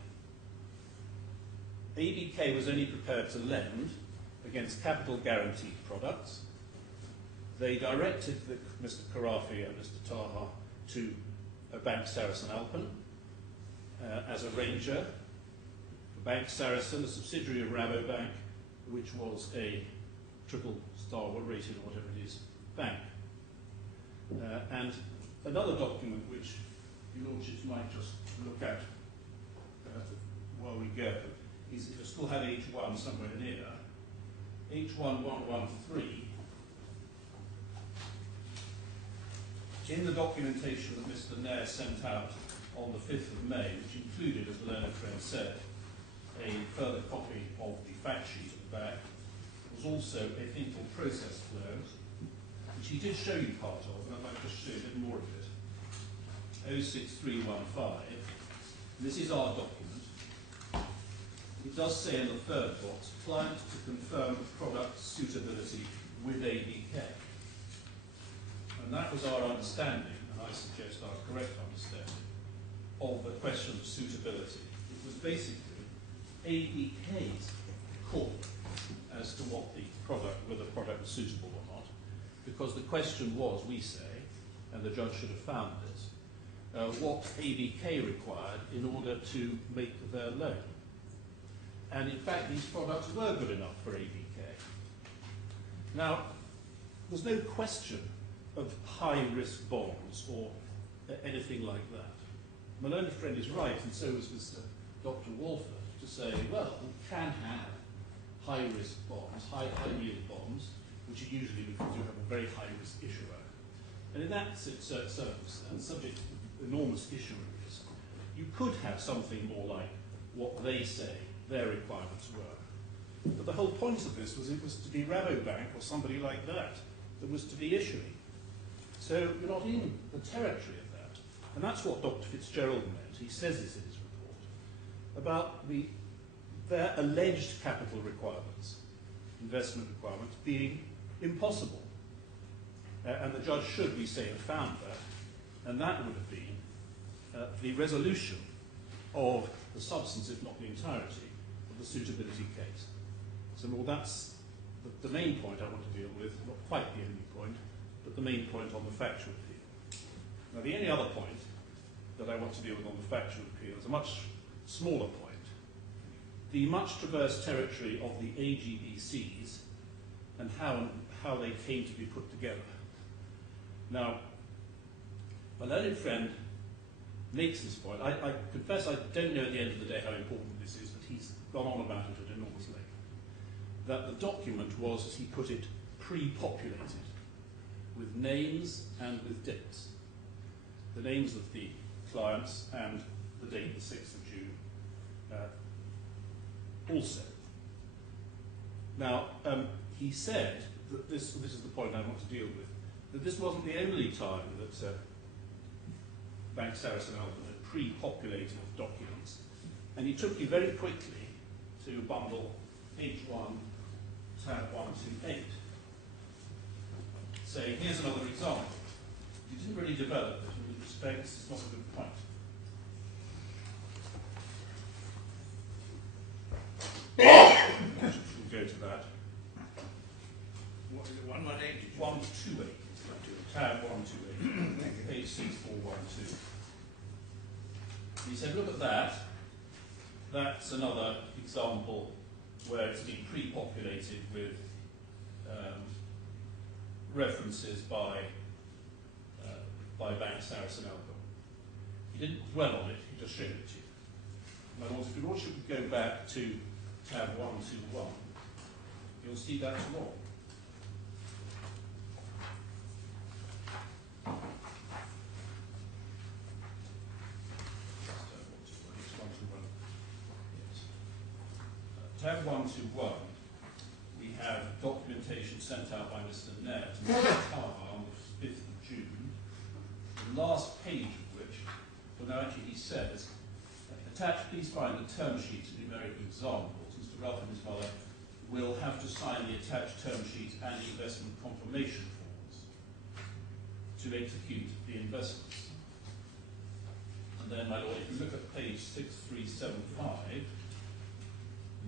ABK was only prepared to lend against capital guaranteed products. They directed Mr. Khorafi and Mr. Taha to a bank, Sarasin-Alpen, as a ranger. The bank Sarasin, a subsidiary of Rabobank, which was a triple-star rated or whatever it is, bank. And another document which your Lordships might just look at while we go is, if you still have H1 somewhere near, H1113, in the documentation that Mr. Nair sent out on the 5th of May, which included, as the learned friend said, a further copy of the fact sheet at the back, was also a thing called process flows, which he did show you part of, and I'd like to show you a bit more of it. 06315. This is our document. It does say in the third box, client to confirm product suitability with ABK. And that was our understanding, and I suggest our correct understanding, of the question of suitability. It was basically ABK's call as to what the product, whether the product was suitable or not, because the question was, we say, and the judge should have found this, what ABK required in order to make their loan. And in fact, these products were good enough for ABK. Now, there's no question of high-risk bonds or anything like that. My learned friend is right, and so is Mr. Dr. Walford, to say, well, we can have high-risk bonds, high-yield bonds, which are usually because you have a very high-risk issuer. And in that circumstance, subject to enormous issuer risk, you could have something more like what they say their requirements were. But the whole point of this was it was to be Rabobank or somebody like that was to be issuing. So you're not in the territory of that. And that's what Dr. Fitzgerald meant. He says this in his report about their alleged capital requirements, investment requirements, being impossible. And the judge should, we say, have found that. And that would have been the resolution of the substance, if not the entirety, of the suitability case. So, well, that's the main point I want to deal with, not quite the only point, but the main point on the factual appeal. Now, the only other point that I want to deal with on the factual appeal is a much smaller point. The much traversed territory of the AGBCs and how they came to be put together. Now, my learned friend makes this point. I confess I don't know at the end of the day how important this is, but he's gone on about it at enormous length. That the document was, as he put it, pre-populated with names and with dates. The names of the clients and the date, the 6th of June, also. Now, he said that this is the point I want to deal with, that this wasn't the only time that Bank Sarasin-Alpen had pre-populated documents, and he took me very quickly to bundle H1, tab 128, saying, here's another example. You didn't really develop it, and with respect, this is not a good point. We'll go to that. What is it, 118? 128. Tab 128. Page 6412. He said, look at that. That's another example where it's been pre-populated with references by Bank Sarasin-Alpen. He didn't dwell on it, he just showed it to you. And also, if you also go back to tab 121, you'll see that's wrong. Tab 121, we have documentation sent out by Mr. Nair to Mr. Taha on the 5th of June, the last page of which, well, now actually he says, attached, please find the term sheets of numerical examples. Mr. Ralph and his mother will have to sign the attached term sheets and the investment confirmation forms to execute the investments. And then, my lord, if you look at page 6375,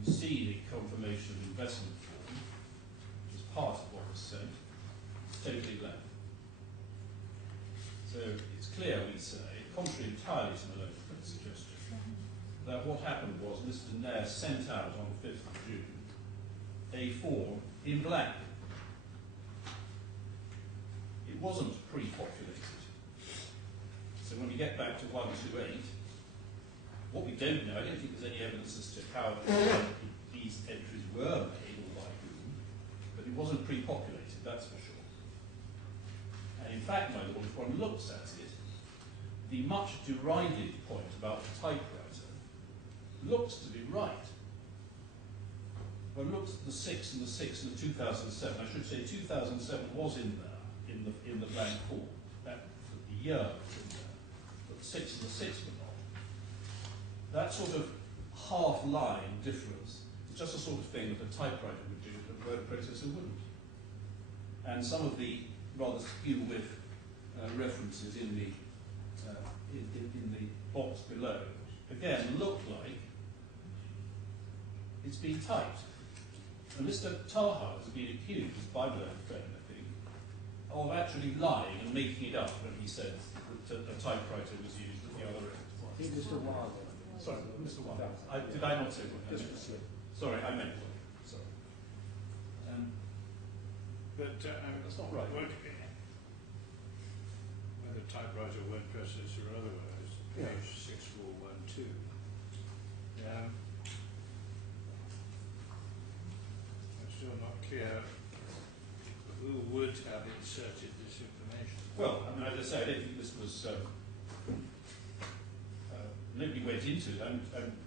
you see the confirmation of investment form, which is part of what was sent. It's totally blank. So it's clear, we say, contrary entirely to my local suggestion, that what happened was Mr. Nair sent out on the 5th of June a form in blank. It wasn't pre-populated. So when we get back to 128, what we don't know, I don't think there's any evidence as to how these entries were made or by whom, but it wasn't pre-populated, that's for sure. And in fact, my lord, if one looks at it, the much derided point about the typewriter looks to be right. One looks at the 6 and the 6 and the 2007, I should say 2007 was in there, in the blank form. That the year was in there, but the 6 and the 6 were not. That sort of half-line difference is just the sort of thing that a typewriter would do that a word processor wouldn't. And some of the rather skew-with references in the box below, again, look like it's been typed. And Mr. Taha has been accused by my friend, I think, of actually lying and making it up when he said that a typewriter was used at the other end. I think Mr. Wilde. Sorry, Mr. Wilde. Did I not say what? Sorry, I meant what. Sorry. But That's not right. Whether typewriter, word processor, or otherwise, page 6412. I'm still not clear who would have inserted this information. Well, I mean, as I say, I don't think this was. Nobody went into it. I'm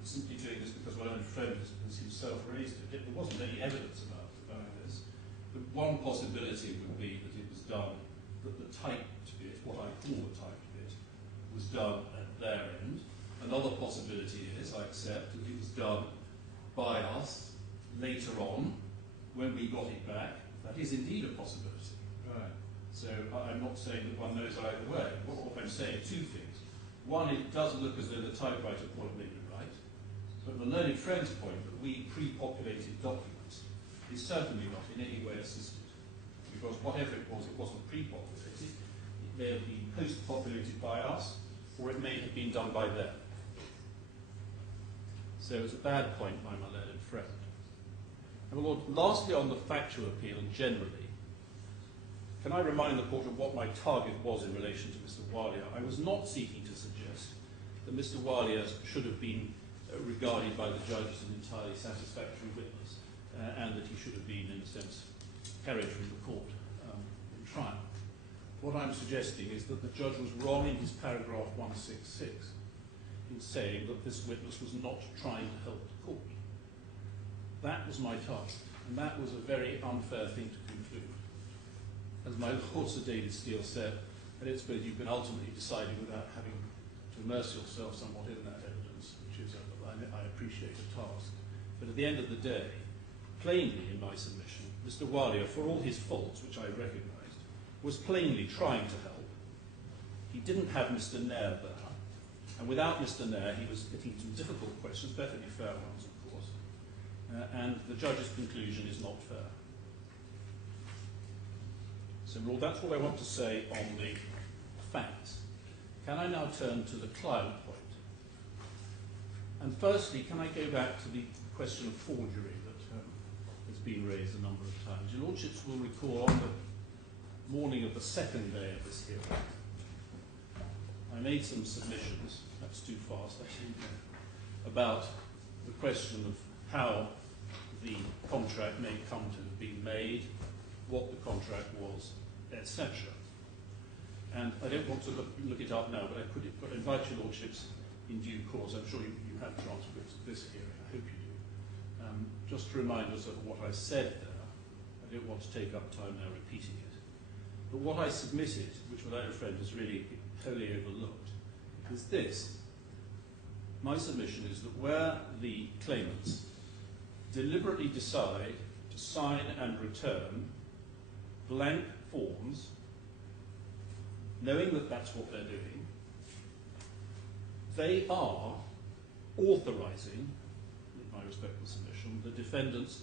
simply doing this because my own friend has himself raised it. There wasn't any evidence about this. The one possibility would be that it was done, that the typed bit, what I call the typed bit, was done at their end. Another possibility is, I accept, that it was done by us later on, when we got it back. That is indeed a possibility. Right. So I'm not saying that one knows either way. What I'm saying, two things. One, it does look as though the typewriter point may be right, but the learned friend's point that we pre-populated documents is certainly not in any way assisted. because whatever it wasn't pre-populated. It may have been post-populated by us, or it may have been done by them. So it's a bad point by my learned friend. And Lord, lastly, on the factual appeal and generally, can I remind the court of what my target was in relation to Mr. Walia? I was not seeking to suggest that Mr. Walia should have been regarded by the judge as an entirely satisfactory witness, and that he should have been, in a sense, carried from the court in trial. What I'm suggesting is that the judge was wrong in his paragraph 166 in saying that this witness was not trying to help the court. That was my target, and that was a very unfair thing to conclude. As my Lord Sir David Steele said, I don't suppose you can ultimately decide without having to immerse yourself somewhat in that evidence, which is, I appreciate, a task. But at the end of the day, plainly in my submission, Mr. Walia, for all his faults, which I recognised, was plainly trying to help. He didn't have Mr. Nair there, and without Mr. Nair, he was getting some difficult questions, perfectly fair ones, of course, and the judge's conclusion is not fair. So, Lord, that's what I want to say on the facts. Can I now turn to the client point? And firstly, can I go back to the question of forgery that has been raised a number of times? Your Lordships will recall on the morning of the second day of this hearing, I made some submissions, that's too fast, I think, about the question of how the contract may come to have been made, what the contract was, etc. And I don't want to look it up now, but I could invite your Lordships in due course. I'm sure you have transcripts of this hearing, I hope you do. Just to remind us of what I said there. I don't want to take up time now repeating it. But what I submitted, which my own friend has really wholly overlooked, is this. My submission is that where the claimants deliberately decide to sign and return blank forms, knowing that that's what they're doing, they are authorising, in my respectful submission, the defendants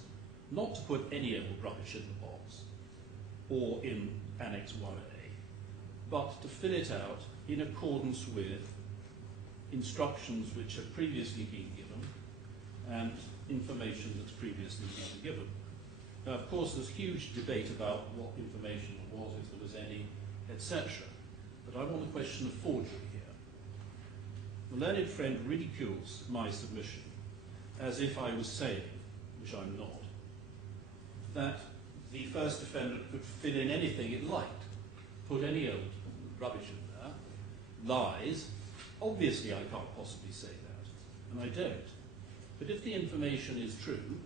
not to put any old rubbish in the box or in Annex 1A, but to fill it out in accordance with instructions which have previously been given and information that's previously been given. Now, of course, there's huge debate about what information there was, if there was any, etc. But I'm on the question of forgery here. The learned friend ridicules my submission as if I was saying, which I'm not, that the first defendant could fill in anything it liked, put any old rubbish in there, lies. Obviously, I can't possibly say that, and I don't. But if the information is true,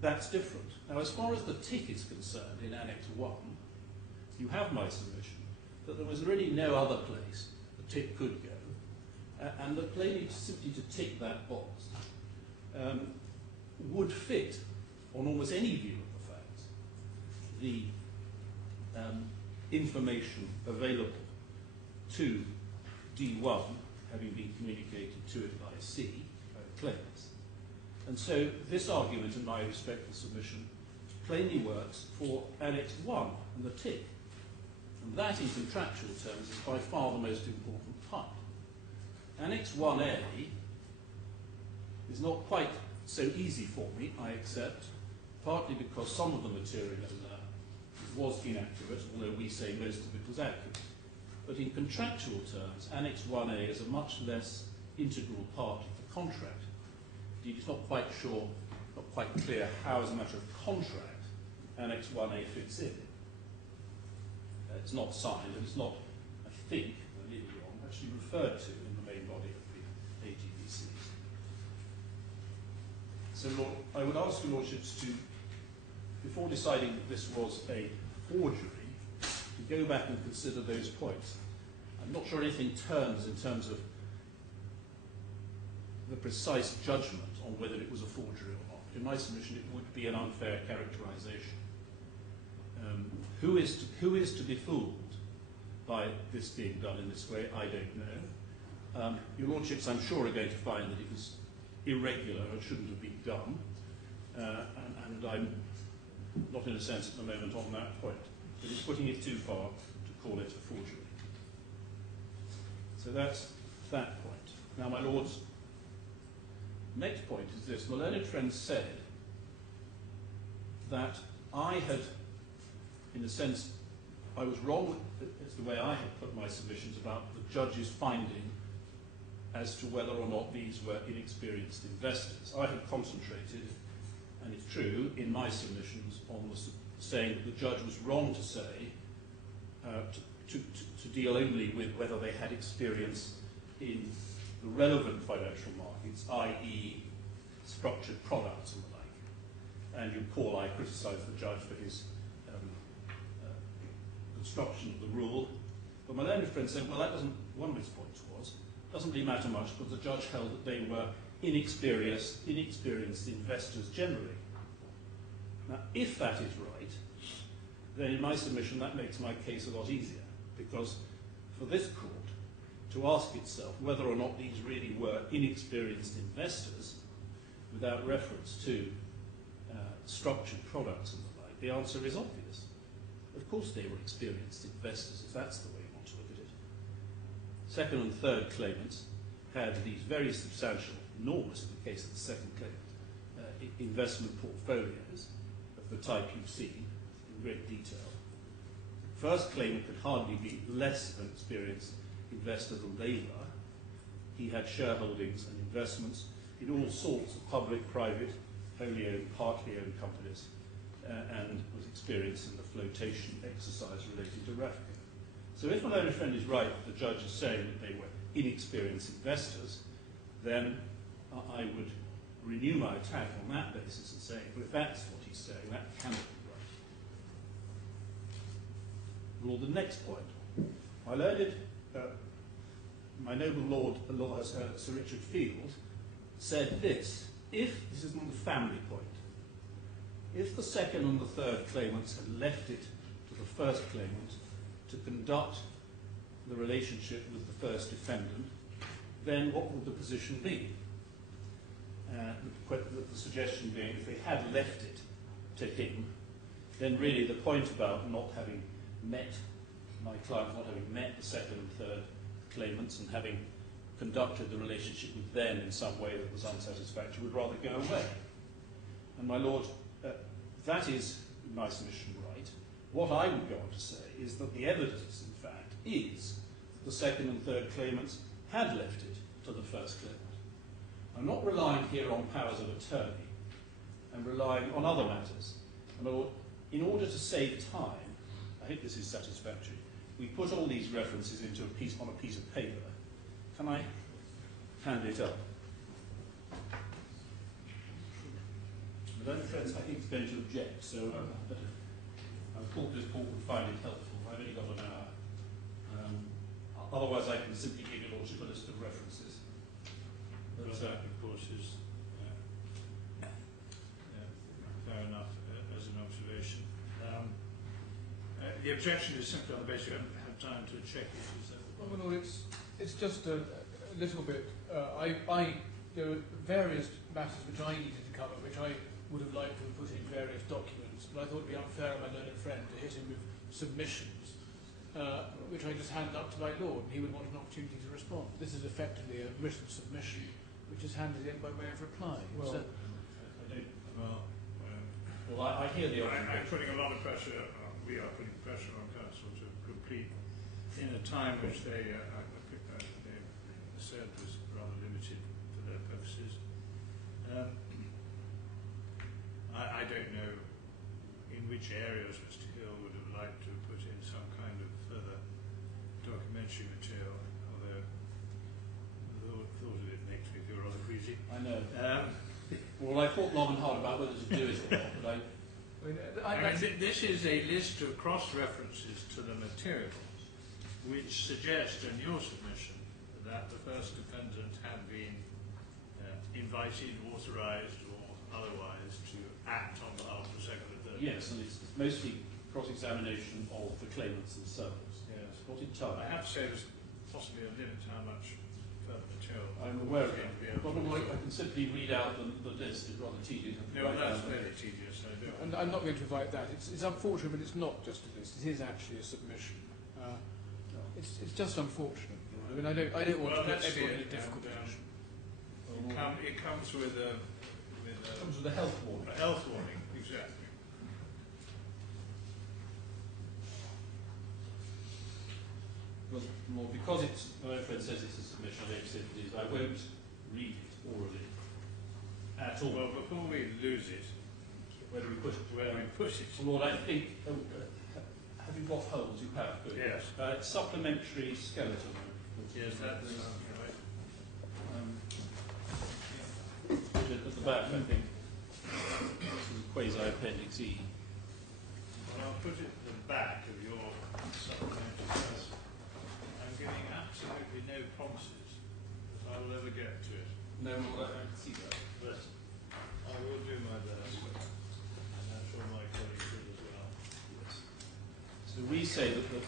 that's different. Now, as far as the tick is concerned in Annex 1, you have my submission that there was really no other place the tick could go, and that plainly simply to tick that box would fit on almost any view of the facts the information available to D1 having been communicated to it by C, by the claimants. And so this argument, in my respectful submission, plainly works for Annex 1 and the tick. And that, in contractual terms, is by far the most important part. Annex 1A is not quite so easy for me, I accept, partly because some of the material in there was inaccurate, although we say most of it was accurate. But in contractual terms, Annex 1A is a much less integral part of the contract. Indeed, it's not quite clear how, as a matter of contract, Annex 1A fits in. It's not signed, and it's not, I think, I may be wrong, actually referred to in the main body of the AGBCs. So, Lord, I would ask your Lordships to, before deciding that this was a forgery, to go back and consider those points. I'm not sure anything turns in terms of the precise judgment on whether it was a forgery or not. In my submission, it would be an unfair characterization. Who is to be fooled by this being done in this way? I don't know. Your Lordships, I'm sure, are going to find that it was irregular and shouldn't have been done. And I'm not in a sense at the moment on that point. But it's putting it too far to call it a forgery. So that's that point. Now, my lords, next point is this. The learned friend said that I had, in a sense, I was wrong as the way I had put my submissions about the judge's finding as to whether or not these were inexperienced investors. I had concentrated, and it's true, in my submissions on saying that the judge was wrong to say, to deal only with whether they had experience in the relevant financial markets, i.e. structured products and the like. And you recall I criticised the judge for his construction of the rule. But my learned friend said, well, that doesn't, one of his points was, doesn't really matter much because the judge held that they were inexperienced investors generally. Now, if that is right, then in my submission that makes my case a lot easier, because for this court to ask itself whether or not these really were inexperienced investors without reference to structured products and the like, the answer is obvious. Of course they were experienced investors, if that's the way you want to look at it. Second and third claimants had these very substantial, enormous in the case of the second claimant, investment portfolios of the type you've seen in great detail. First claimant could hardly be less of an experienced investor than they were. He had shareholdings and investments in all sorts of public, private, wholly owned, partly owned companies, and was experienced in the flotation exercise relating to Rafed. So if my learned friend is right, the judge is saying that they were inexperienced investors, then I would renew my attack on that basis and say, well, if that's what he's saying, that cannot be right. Well, the next point. My learned, my noble Lord Sir Richard Field said this: if, this is not the family point, if the second and the third claimants had left it to the first claimant to conduct the relationship with the first defendant, then what would the position be? The suggestion being, if they had left it to him, then really the point about not having met my client, not having met the second and third claimants and having conducted the relationship with them in some way that was unsatisfactory would rather go away. And my Lord, that is, in my submission, right. What I would go on to say is that the evidence, in fact, is that the second and third claimants had left it to the first claimant. I'm not relying here on powers of attorney. I'm relying on other matters. And my Lord, in order to save time, I hope this is satisfactory, we put all these references into on a piece of paper. Can I hand it up? My learned friends, I think, is going to object, so I thought this court would find it helpful. I've only got an hour. Otherwise, I can simply give your lordship a list of references. But that, of course, is fair enough as an observation. The objection is simply on the basis you haven't had time to check it. Is that well, my Lord, it's just a little bit. There are various matters which I needed to cover, which I would have liked to have put in various documents, but I thought it would be unfair on my learned friend to hit him with submissions, which I just handed up to my Lord, and he would want an opportunity to respond. This is effectively a written submission, which is handed in by way of reply. Well, So, I hear the argument. I'm putting a lot of pressure, we are putting pressure on counsel to complete in a time which they said was rather limited for their purposes. I don't know in which areas Mr. Hill would have liked to put in some kind of further documentary material, although the thought of it makes me feel rather queasy. I know. Well, I thought long and hard about whether to do it or not, but this is a list of cross-references to the materials which suggest in your submission that the first defendant had been invited, authorised or otherwise to act on behalf of the second and third. yes, and it's mostly cross-examination of the claimants themselves. Yes. Not entirely. I have to say there's possibly a limit to how much further material material. I'm aware of it. Probably I can simply read out the list. It's rather tedious. No, that's very tedious. I do. And I'm not going to invite that. It's unfortunate, but it's not just a list. It is actually a submission. It's just unfortunate. I mean, I don't want to put everyone in a difficult position. It comes with a health warning. A health warning, exactly. Well, because my friend says it's a submission, I accept it is. I won't read it orally at all. Well, before we lose it, Where do we put it? Well, Lord, I think. Have you got holes? You have. Good. Yes. Supplementary skeleton. Yes, that's right. At the back, I think. This is quasi-appendix E. Well, I'll put it at the back of your supplementary because I'm giving absolutely no promises that I will ever get to it. No, well, I can see that. But I will do my best. And I'm sure my colleagues will as well. Yes. So we say that the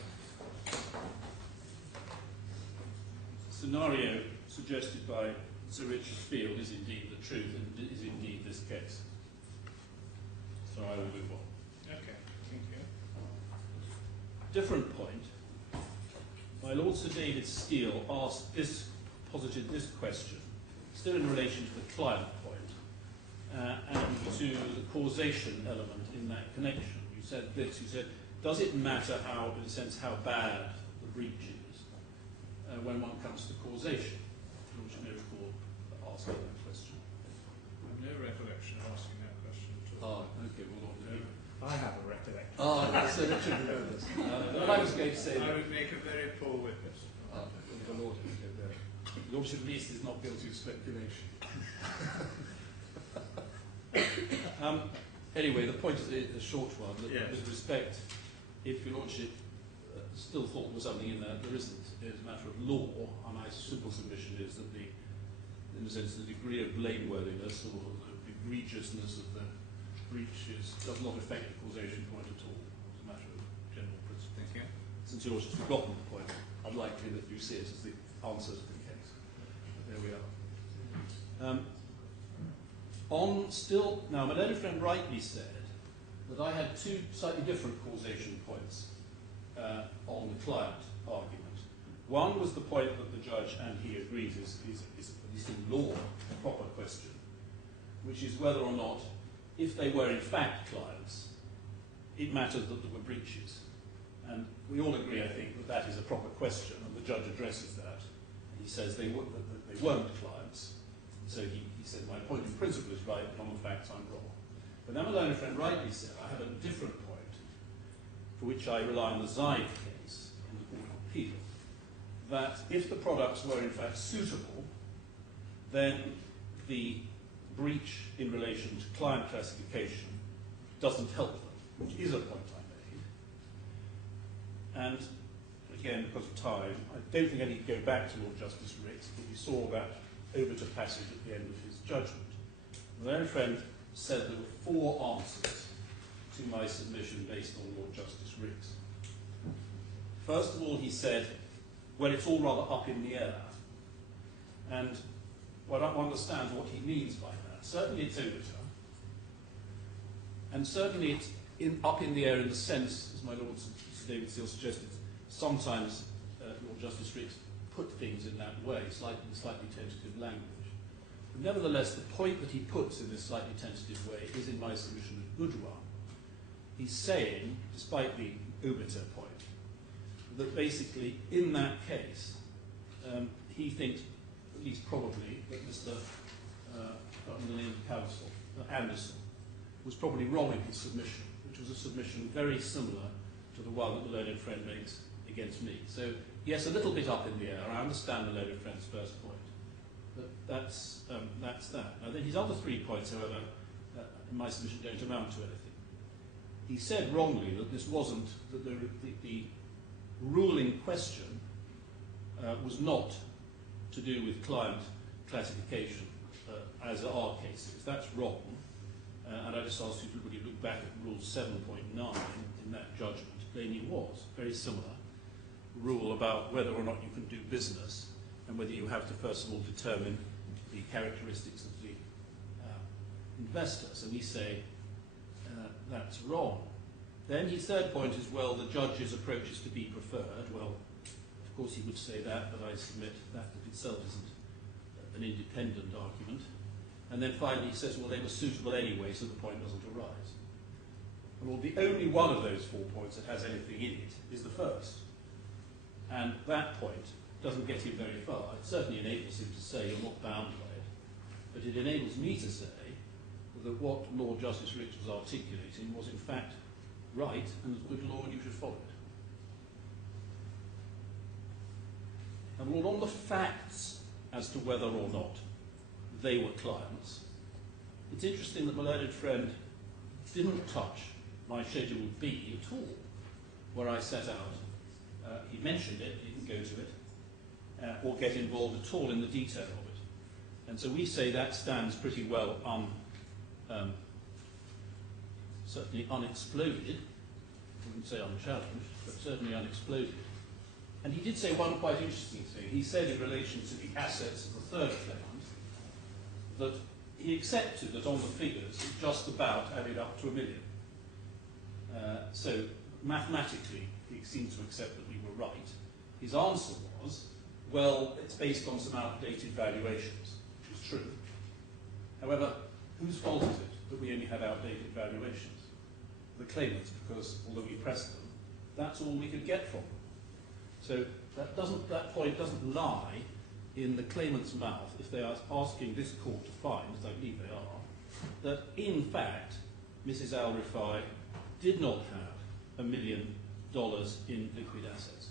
scenario suggested by Sir Richard Field is indeed the truth and is indeed this case. So I will move on. Okay, thank you. Different point. My Lord Sir David Steele posited this question, still in relation to the client point, and to the causation element in that connection. You said this, you said, does it matter how, in a sense, how bad the breach is when one comes to causation? Which you may recall asking that question. I have no recollection of asking that question at all. Okay, well, no. I have a recollection. So Richard will know this. What I was going to say... I would make a very poor witness. The Lord, Lordship at least is not guilty of speculation. Anyway, the point is a short one. That Yes. With respect, if your Lordship still thought there was something in there, there isn't. It's a matter of law, and my simple submission is that in a sense, the degree of blameworthiness or the egregiousness of the breaches does not affect the causation point at all. It's a matter of general principle. Thank you. Since your Lordship's forgotten the point, unlikely that you see it as the answer to the case. But there we are. Now, my learned friend rightly said that I had two slightly different causation points on the client argument. One was the point that the judge, and he agrees, is at least in law, a proper question, which is whether or not, if they were in fact clients, it mattered that there were breaches. And we all agree, I think, that that is a proper question, and the judge addresses that. He says that they weren't clients. So he said, my point in principle is right, but on the facts I'm wrong. But then my learned friend rightly said, I have a different point, for which I rely on the Zaid case in the Court of Appeal, that if the products were in fact suitable, then the breach in relation to client classification doesn't help them, which is a point I made. And again, because of time, I don't think I need to go back to Lord Justice Ricks, but we saw that Overture passage at the end of his judgment. My learned friend said there were 4 answers to my submission based on Lord Justice Ricks. First of all, he said, well, it's all rather up in the air. And I don't understand what he means by that. Certainly it's Overture. And certainly it's up in the air in the sense, as my Lord Sir David Steele suggested, sometimes Lord Justice Ricks put things in that way, slightly tentative language. But nevertheless, the point that he puts in this slightly tentative way is, in my submission, a good one. He's saying, despite the Overture point, that basically in that case, he thinks, at least probably, that Mr. the name of counsel, Anderson, was probably wrong in his submission, which was a submission very similar to the one that the learned friend makes against me. So, yes, a little bit up in the air. I understand the learned friend's first point. But that's that. Now, then his other 3 points, however, in my submission don't amount to anything. He said wrongly that this wasn't, that the ruling question was not to do with client classification, as are cases. That's wrong. And I just asked you to look back at Rule 7.9 in that judgment. Plainly was very similar rule about whether or not you can do business and whether you have to first of all determine the characteristics of the investor. So we say that's wrong. Then his third point is, well, the judge's approach is to be preferred. Well, of course he would say that, but I submit that itself isn't an independent argument. And then finally he says, well, they were suitable anyway, so the point doesn't arise. Well, the only one of those 4 points that has anything in it is the first. And that point doesn't get him very far. It certainly enables him to say you're not bound by it, but it enables me to say that what Lord Justice Rich was articulating was in fact right, and as good law, you should follow it. And Lord, on the facts as to whether or not they were clients, it's interesting that my learned friend didn't touch my Schedule B at all, where I set out. He mentioned it, he didn't go to it, or get involved at all in the detail of it. And so we say that stands pretty well certainly unexploded. I wouldn't say unchallenged, but certainly unexploded. And he did say one quite interesting thing. He said in relation to the assets of the third claimant that he accepted that on the figures it just about added up to $1 million. So mathematically he seemed to accept that we were right. His answer was, well, it's based on some outdated valuations, which is true. However, whose fault is it that we only have outdated valuations? The claimants, because although we pressed them, that's all we could get from them. So that point doesn't lie in the claimant's mouth if they are asking this court to find, as I believe they are, that in fact Mrs. Rifai did not have $1 million in liquid assets.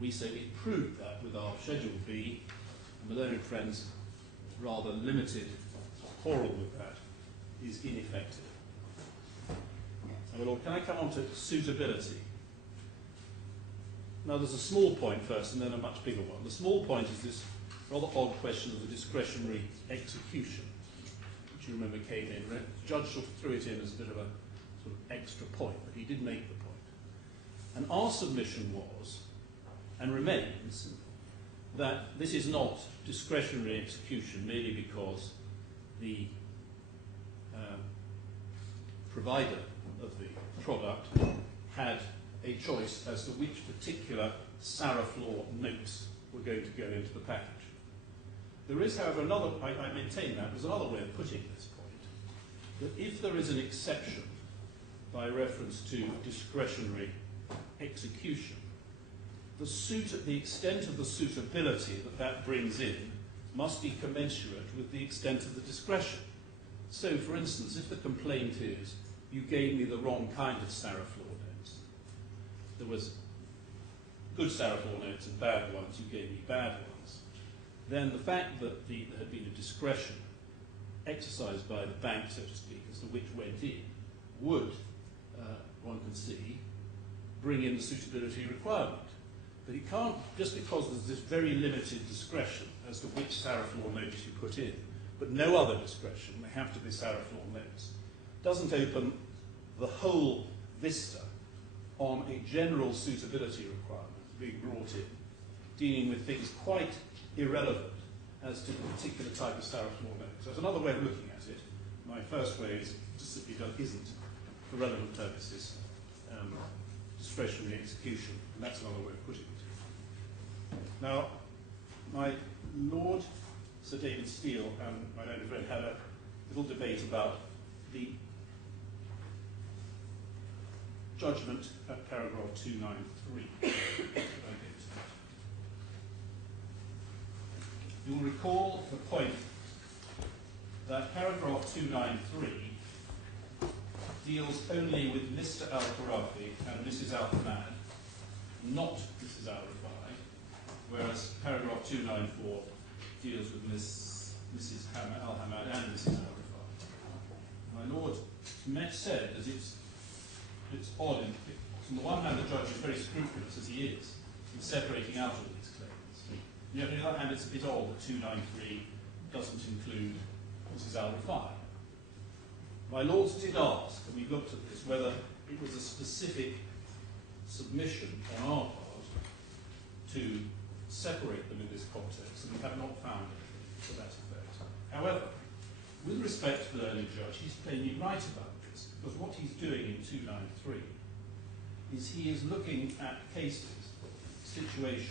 We say we proved that with our Schedule B, and my learned friend's rather limited quarrel with that is ineffective. Now, Lord, can I come on to suitability? Now, there's a small point first and then a much bigger one. The small point is this rather odd question of the discretionary execution, which you remember came in. The judge sort of threw it in as a bit of a sort of extra point, but he did make the point. And our submission was, and remains, that this is not discretionary execution merely because the provider of the product had a choice as to which particular Saraf law notes were going to go into the package. There is, however, another, I maintain that, there's another way of putting this point, that if there is an exception by reference to discretionary execution, the extent of the suitability that brings in must be commensurate with the extent of the discretion. So, for instance, if the complaint is, you gave me the wrong kind of Saraf law notes, there was good Saraf law notes and bad ones, you gave me bad ones, then the fact that there had been a discretion exercised by the bank, so to speak, as to which went in, would, one can see, bring in the suitability requirement. But it can't, just because there's this very limited discretion as to which Saraf law notice you put in, but no other discretion, they have to be Saraf law notes, doesn't open the whole vista on a general suitability requirement being brought in, dealing with things quite irrelevant as to the particular type of Saraf law note. So that's another way of looking at it. My first way is just simply isn't, for relevant purposes, discretionary execution, and that's another way of putting it. Now, my Lord Sir David Steele and my learned friend had a little debate about the judgment at paragraph 293. You'll recall the point that paragraph 293 deals only with Mr. Khorafi and Mrs. Hamad, not Mrs. Rifai, whereas paragraph 294 deals with Mrs. Hamad and Mrs. Rifai. My Lord said that it's odd. On the one hand, the judge is very scrupulous, as he is, in separating out all these claims. Yet on the other hand, it's a bit odd that 293 doesn't include Mrs. Rifai. My Lords did ask, and we looked at this, whether it was a specific submission on our part to separate them in this context, and we have not found anything to that effect. However, with respect to the learned judge, he's plainly right about this, because what he's doing in 293 is he is looking at cases, situations,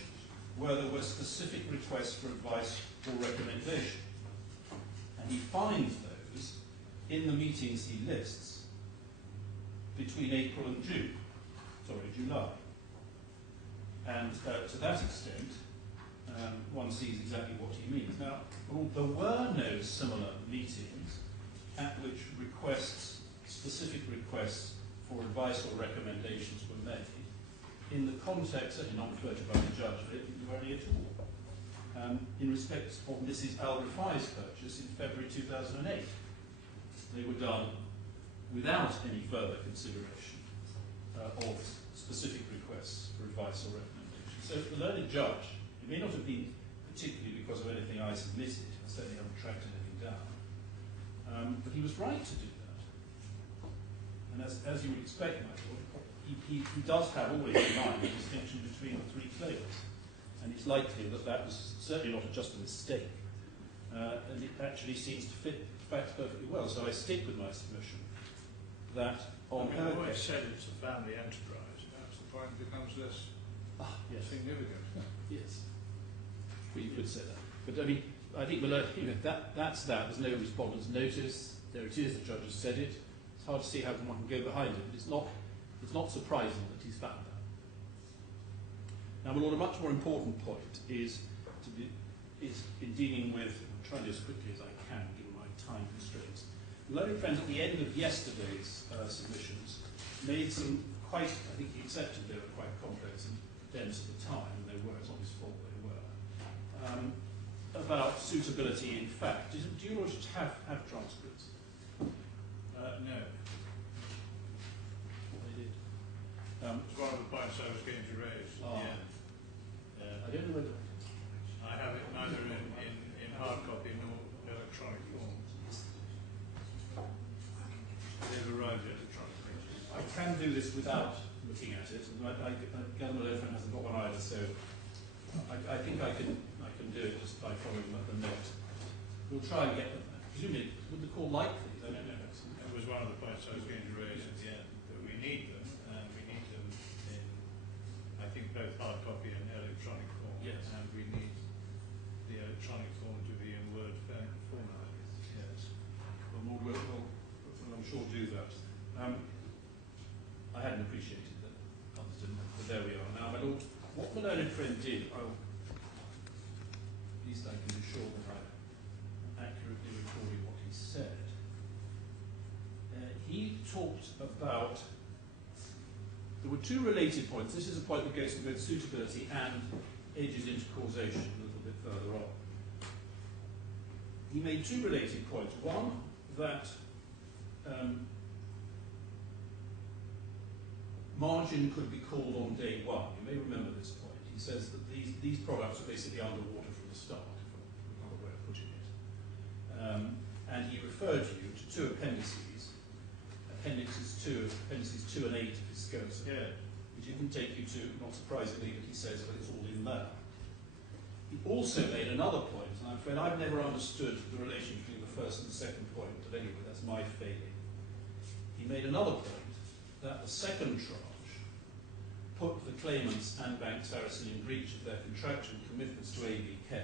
where there were specific requests for advice or recommendation. And he finds those in the meetings he lists between April and July. And to that extent, one sees exactly what he means. Now, there were no similar meetings at which specific requests for advice or recommendations were made in the context, certainly not referred to by the judge, but any at all, in respect of Mrs. Rifai's purchase in February 2008. They were done without any further consideration of specific requests for advice or recommendation. So the learned judge, it may not have been particularly because of anything I submitted, I certainly haven't tracked anything down, but he was right to do that. And as you would expect, Michael, he does have always in mind the distinction between the three claims. And it's likely that that was certainly not just a mistake, and it actually seems to fit the facts perfectly well. So I stick with my submission that on her I've always case, said it's a family enterprise. Perhaps the point becomes less yes, significant. yes, well, you could say that. But I mean, I think that's that. There's no respondent's notice. There it is. The judge has said it. It's hard to see how one can go behind it, but it's not surprising that he's found that. Now, my Lord, a much more important point is in dealing with, I'm trying to do as quickly as I can, given my time constraints. The learned friend at the end of yesterday's submissions made some quite, I think he accepted they were quite complex and dense at the time, and they were, it's not his fault they were, about suitability in fact. Do you Lordships have transcripts? No. They did. It's one of the points I was going to raise. Yeah. I don't know whether... I have it neither in hard copy nor electronic form. They've arrived electronically. I can do this without looking at it, and I gather my friend hasn't got one either, so I think I can do it just by following the note. We'll try and get them. Presumably, would the court like these? I don't know. It was one of the points I was going to raise at the end, that we need them, and we need them in, I think, both hard copy and electronic form. Yes. And we need the electronic form to be in Word format. Yes. Well, I'm sure do that. I hadn't appreciated that others didn't, but there we are. Now, my Lord, what the learned friend did, at least I can be sure that I'm accurately recording what he said. He talked about, there were two related points. This is a point that goes to both suitability and edges into causation a little bit further on. He made two related points. One, that margin could be called on day one. You may remember this point. He says that these products are basically underwater from the start, if another way of putting it. And he referred you to two appendices, appendices 2 and 8 of his SCOSA, which he can take you to, not surprisingly, but he says, well, it's all in there. He also made another point, and I'm afraid I've never understood the relation between the first and the second point, but anyway, that's my failing. He made another point that the second tranche put the claimants and Bank Sarasin in breach of their contractual commitments to ABK,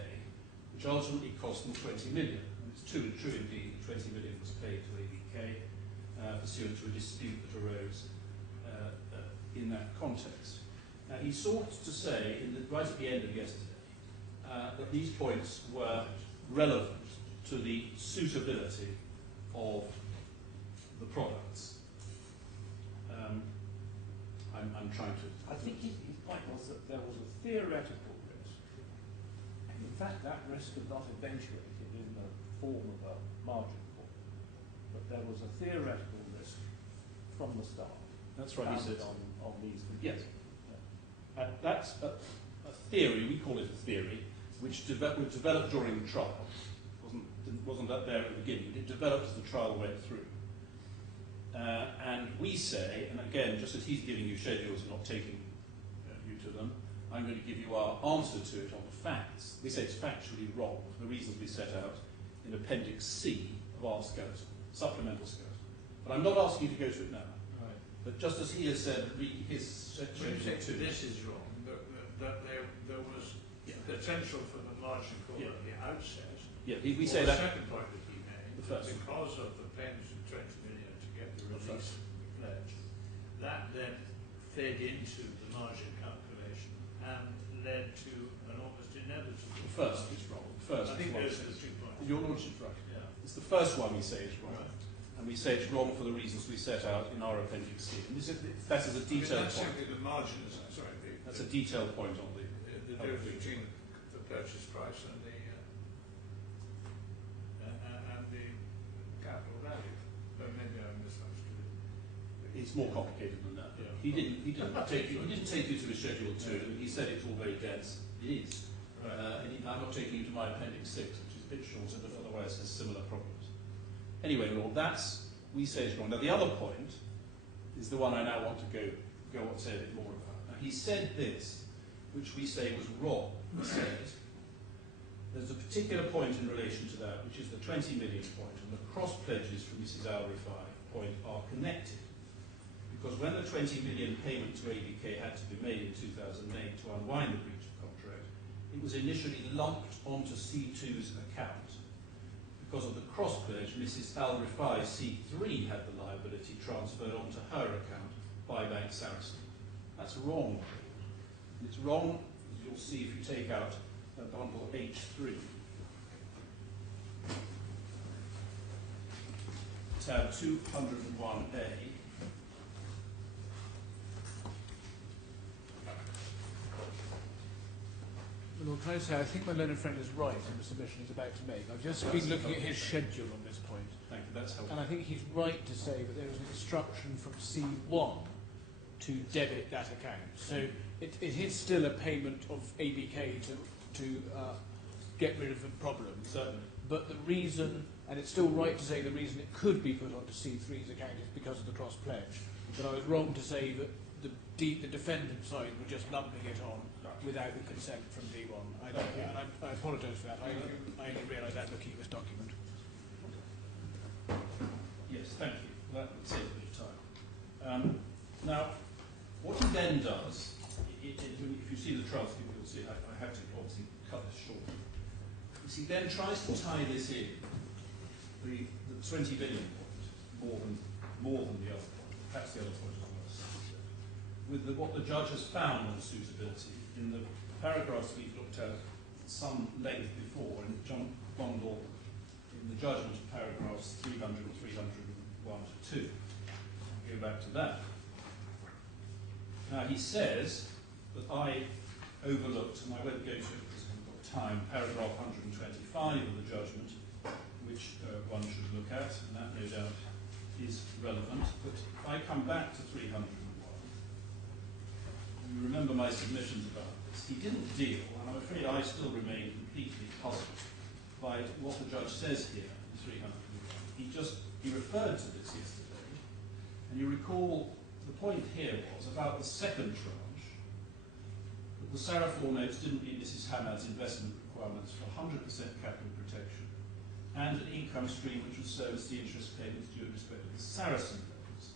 which ultimately cost them 20 million. And it's true indeed, 20 million was paid to ABK pursuant to a dispute that arose in that context. Now, he sought to say, right at the end of yesterday, that these points were relevant to the suitability of the products. I'm trying to... I think his point was that there was a theoretical risk. In fact, that risk had not eventuated in the form of a margin call, but there was a theoretical risk from the start. That's right, he said. On these conditions. Yes. Yeah. That's a theory, we call it a theory, which developed during the trial. Wasn't that there at the beginning. It developed as the trial went through. And we say, and again, just as he's giving you schedules and not taking you to them, I'm going to give you our answer to it on the facts. We say it's factually wrong for the reasons we set out in Appendix C of our skeleton, supplemental skeleton. But I'm not asking you to go to it now. Right. But just as he has said, his When you say this is wrong, that there was potential for the margin call at the outset. Yeah, we say the that. second point that he made, The first. because of the payments of 20 million to get the release of the pledge, that then fed into the margin calculation and led to an almost inevitable. The first is wrong. The first. I think is those are the 2 points. Your Lordship's right. Yeah. It's the first one we say is wrong. Right. And we say it's wrong for the reasons we set out in our Appendix C. And that is a detailed that's point. simply the margin, That's a detailed point on the difference between the purchase price and the capital value. But maybe I misunderstood it. It's more complicated than that. Yeah. He didn't take you to a Schedule 2. He said it's all very dense. It is. Right. I'm not taking you to my Appendix 6, which is a bit shorter, but otherwise has similar problems. Anyway, Lord, we say is wrong. Now, the other point is the one I now want to go on say a bit more about. Now, he said this, which we say was wrong. He said, there's a particular point in relation to that, which is the 20 million point, and the cross pledges from Mrs. Rifai point are connected. Because when the 20 million payment to ABK had to be made in 2008 to unwind the breach of contract, it was initially lumped onto C2's account. Because of the cross pledge, Mrs. Rifai, C3, had the liability transferred onto her account by Bank Sarasin. That's wrong. And it's wrong, as you'll see if you take out bundle H3. Tab 201A. Lord, can I say, I think my learned friend is right in the submission he's about to make. I've just been looking at his schedule on this point. Thank you, that's helpful. And I think he's right to say that there was an instruction from C1 to debit that account. So it is still a payment of ABK to get rid of the problem. Certainly. But the reason, and it's still right to say the reason it could be put onto C3's account is because of the cross pledge. But I was wrong to say that the defendant side were just lumping it on without the consent from D1. I apologise for that. I only realised that looking at this document. Yes, thank you. That would save a bit of time. Now, what he then does, if you see the transcript, you'll see I have to obviously cut this short. He then tries to tie this in, the 20 billion point, more than the other point, perhaps the other point as well, with what the judge has found on suitability in the paragraphs we've looked at some length before in the bundle in the judgment of paragraphs 300 and 301 to 2. I'll go back to that. Now he says that I overlooked, and I won't go to it because I haven't got time, paragraph 125 of the judgment, which one should look at, and that no doubt is relevant. But if I come back to 301, you remember my submissions about this. He didn't deal, and I'm afraid I still remain completely puzzled by what the judge says here in 301. He referred to this yesterday, and you recall the point here was about the second tranche, that the Sarafor notes didn't meet Mrs. Hamad's investment requirements for 100% capital protection and an income stream which would service the interest payments due in respect of the Sarasin loans.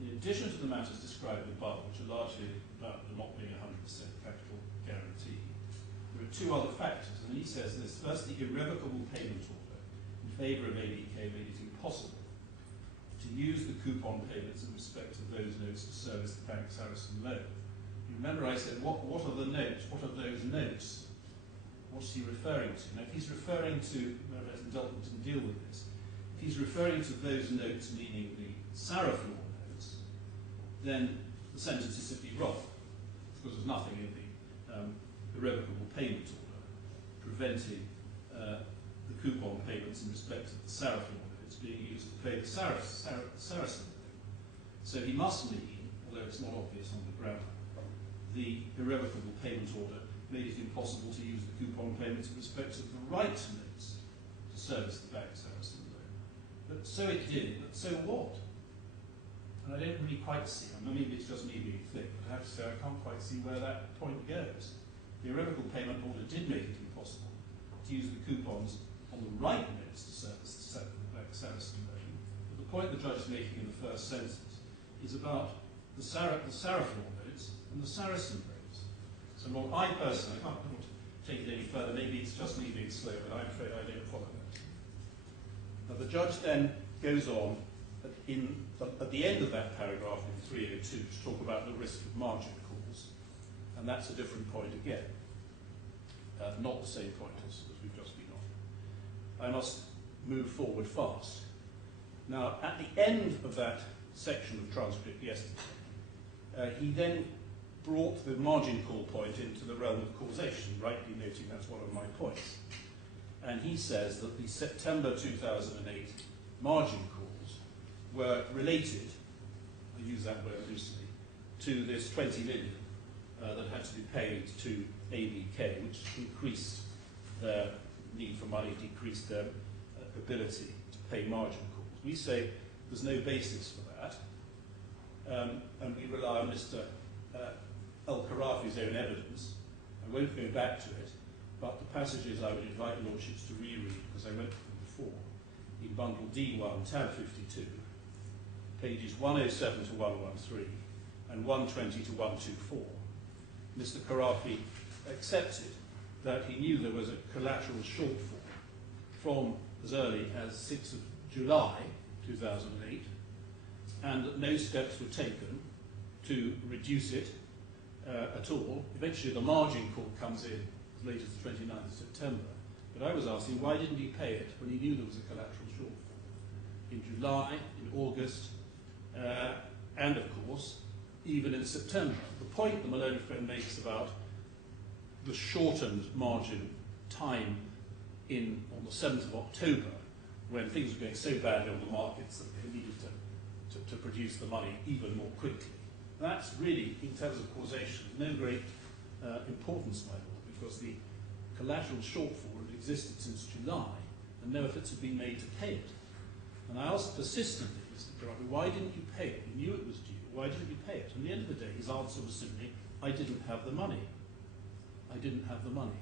In addition to the matters described above, which are largely about there not being 100% capital guarantee, there are two other factors, and he says this. First, the irrevocable payment order in favour of ABK made it impossible to use the coupon payments in respect of those notes to service the Bank Sarasin loan. You remember I said, what are the notes? What are those notes? What's he referring to? Now, if he's referring to, President didn't deal with this, if he's referring to those notes, meaning the Sarafor notes, then the sentence is simply wrong, because there's nothing in the irrevocable payment order preventing the coupon payments in respect of the Sarafor notes being used to pay the Sarasin loan. So he must mean, although it's not obvious on the grammar, the irrevocable payment order made it impossible to use the coupon payments in respect of the right notes to service the Bank Sarasin loan. But so it did, but so what? And I don't really quite see, I mean, maybe it's just me being thick, but I have to say I can't quite see where that point goes. The irrevocable payment order did make it impossible to use the coupons on the right notes to Sarasin-Alpen. But the point the judge is making in the first sentence is about the Saraflaw notes and the Sarasin notes. So Lord, I personally, I can't take it any further, maybe it's just me being slow, but I'm afraid I don't follow that. Now the judge then goes on at the end of that paragraph in 302 to talk about the risk of margin calls, and that's a different point again, not the same point as we've just been on. I must move forward fast. Now, at the end of that section of transcript yesterday, he then brought the margin call point into the realm of causation, rightly noting that's one of my points. And he says that the September 2008 margin calls were related, I use that word loosely, to this 20 million that had to be paid to ABK, which increased their need for money, decreased their ability to pay margin calls. We say there's no basis for that, and we rely on Mr. Khorafi's own evidence. I won't go back to it, but the passages I would invite your lordships to reread, because I went through them before, in bundle D1, tab 52, pages 107 to 113, and 120 to 124, Mr. Khorafi accepted that he knew there was a collateral shortfall from as early as 6th of July 2008, and that no steps were taken to reduce it at all. Eventually the margin call comes in as late as the 29th of September, but I was asking why didn't he pay it when he knew there was a collateral shortfall? In July, in August, and of course, even in September. The point the Maloney friend makes about the shortened margin time on the 7th of October, when things were going so badly on the markets that they needed to produce the money even more quickly. That's really, in terms of causation, no great importance, my lord, because the collateral shortfall had existed since July, and no efforts had been made to pay it. And I asked persistently, Mr. Khorafi, why didn't you pay it? You knew it was due. Why didn't you pay it? And at the end of the day, his answer was simply, I didn't have the money. I didn't have the money.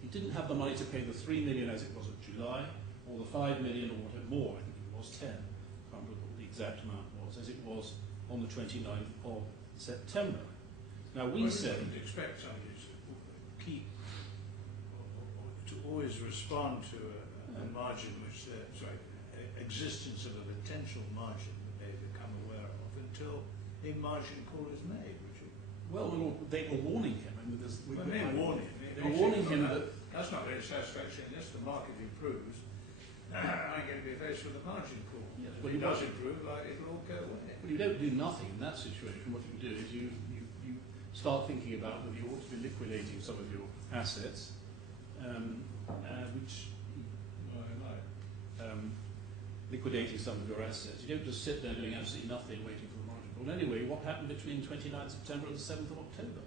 He didn't have the money to pay the 3 million as it was in July, or the 5 million, or whatever more, I think it was 10, I can't remember what the exact amount was, as it was on the 29th of September. Now we said... You would expect somebody to keep, or to always respond to a margin which existence of a potential margin that they become aware of until a margin call is made, would you? Well, my lord, they were warning him. I mean, They were warning him that that's not very satisfactory unless the market improves. I'm going to be faced with a margin call. Yes, but it does improve, it'll all go away. But you don't do nothing in that situation. What you do is you start thinking about whether you ought to be liquidating some of your assets, liquidating some of your assets. You don't just sit there doing absolutely nothing, waiting for the margin call. Anyway, what happened between 29th September and the 7th of October?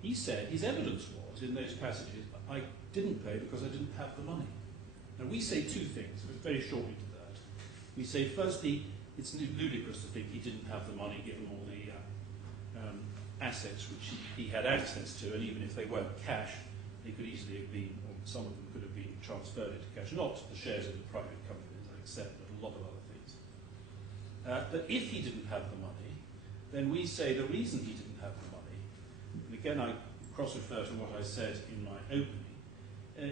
He said, his evidence was, in those passages, I didn't pay because I didn't have the money. Now, we say two things, very shortly to that. We say, firstly, it's ludicrous to think he didn't have the money given all the assets which he had access to, and even if they weren't cash, they could easily have been, or some of them could have been transferred into cash, not the shares of the private companies, I accept, but a lot of other things. But if he didn't have the money, then we say the reason he didn't have the money, and again I cross-refer to what I said in my opening,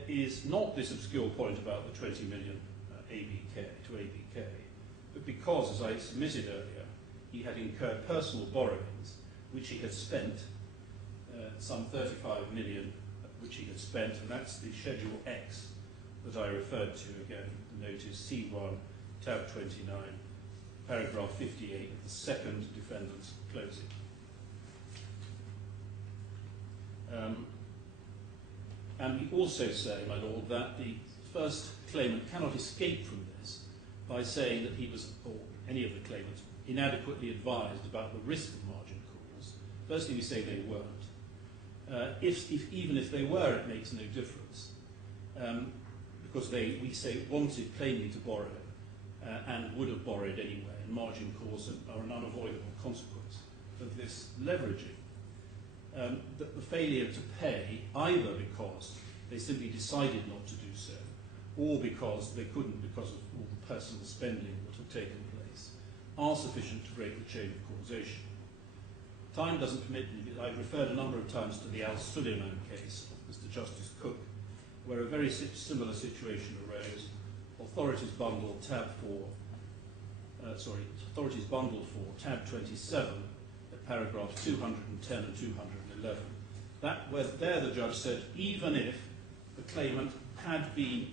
is not this obscure point about the 20 million ABK, but because, as I submitted earlier, he had incurred personal borrowings, which he had spent, some 35 million, which he had spent, and that's the Schedule X that I referred to again, the notice C1, tab 29, paragraph 58 of the second defendant's closing. And we also say, my lord, that the first claimant cannot escape from this by saying that he was, or any of the claimants, inadequately advised about the risk of margin calls. Firstly, we say they weren't. Even if they were, it makes no difference, because we say wanted plainly to borrow, and would have borrowed anyway, and margin calls are an unavoidable consequence of this leveraging. The failure to pay, either because they simply decided not to do so, or because they couldn't because of all the personal spending that had taken place, are sufficient to break the chain of causation. Time doesn't permit me, I've referred a number of times to the Sulaiman case of Mr. Justice Cook, where a very similar situation arose. Authorities bundled tab 27 at paragraphs 210 and 211. There the judge said, even if the claimant had been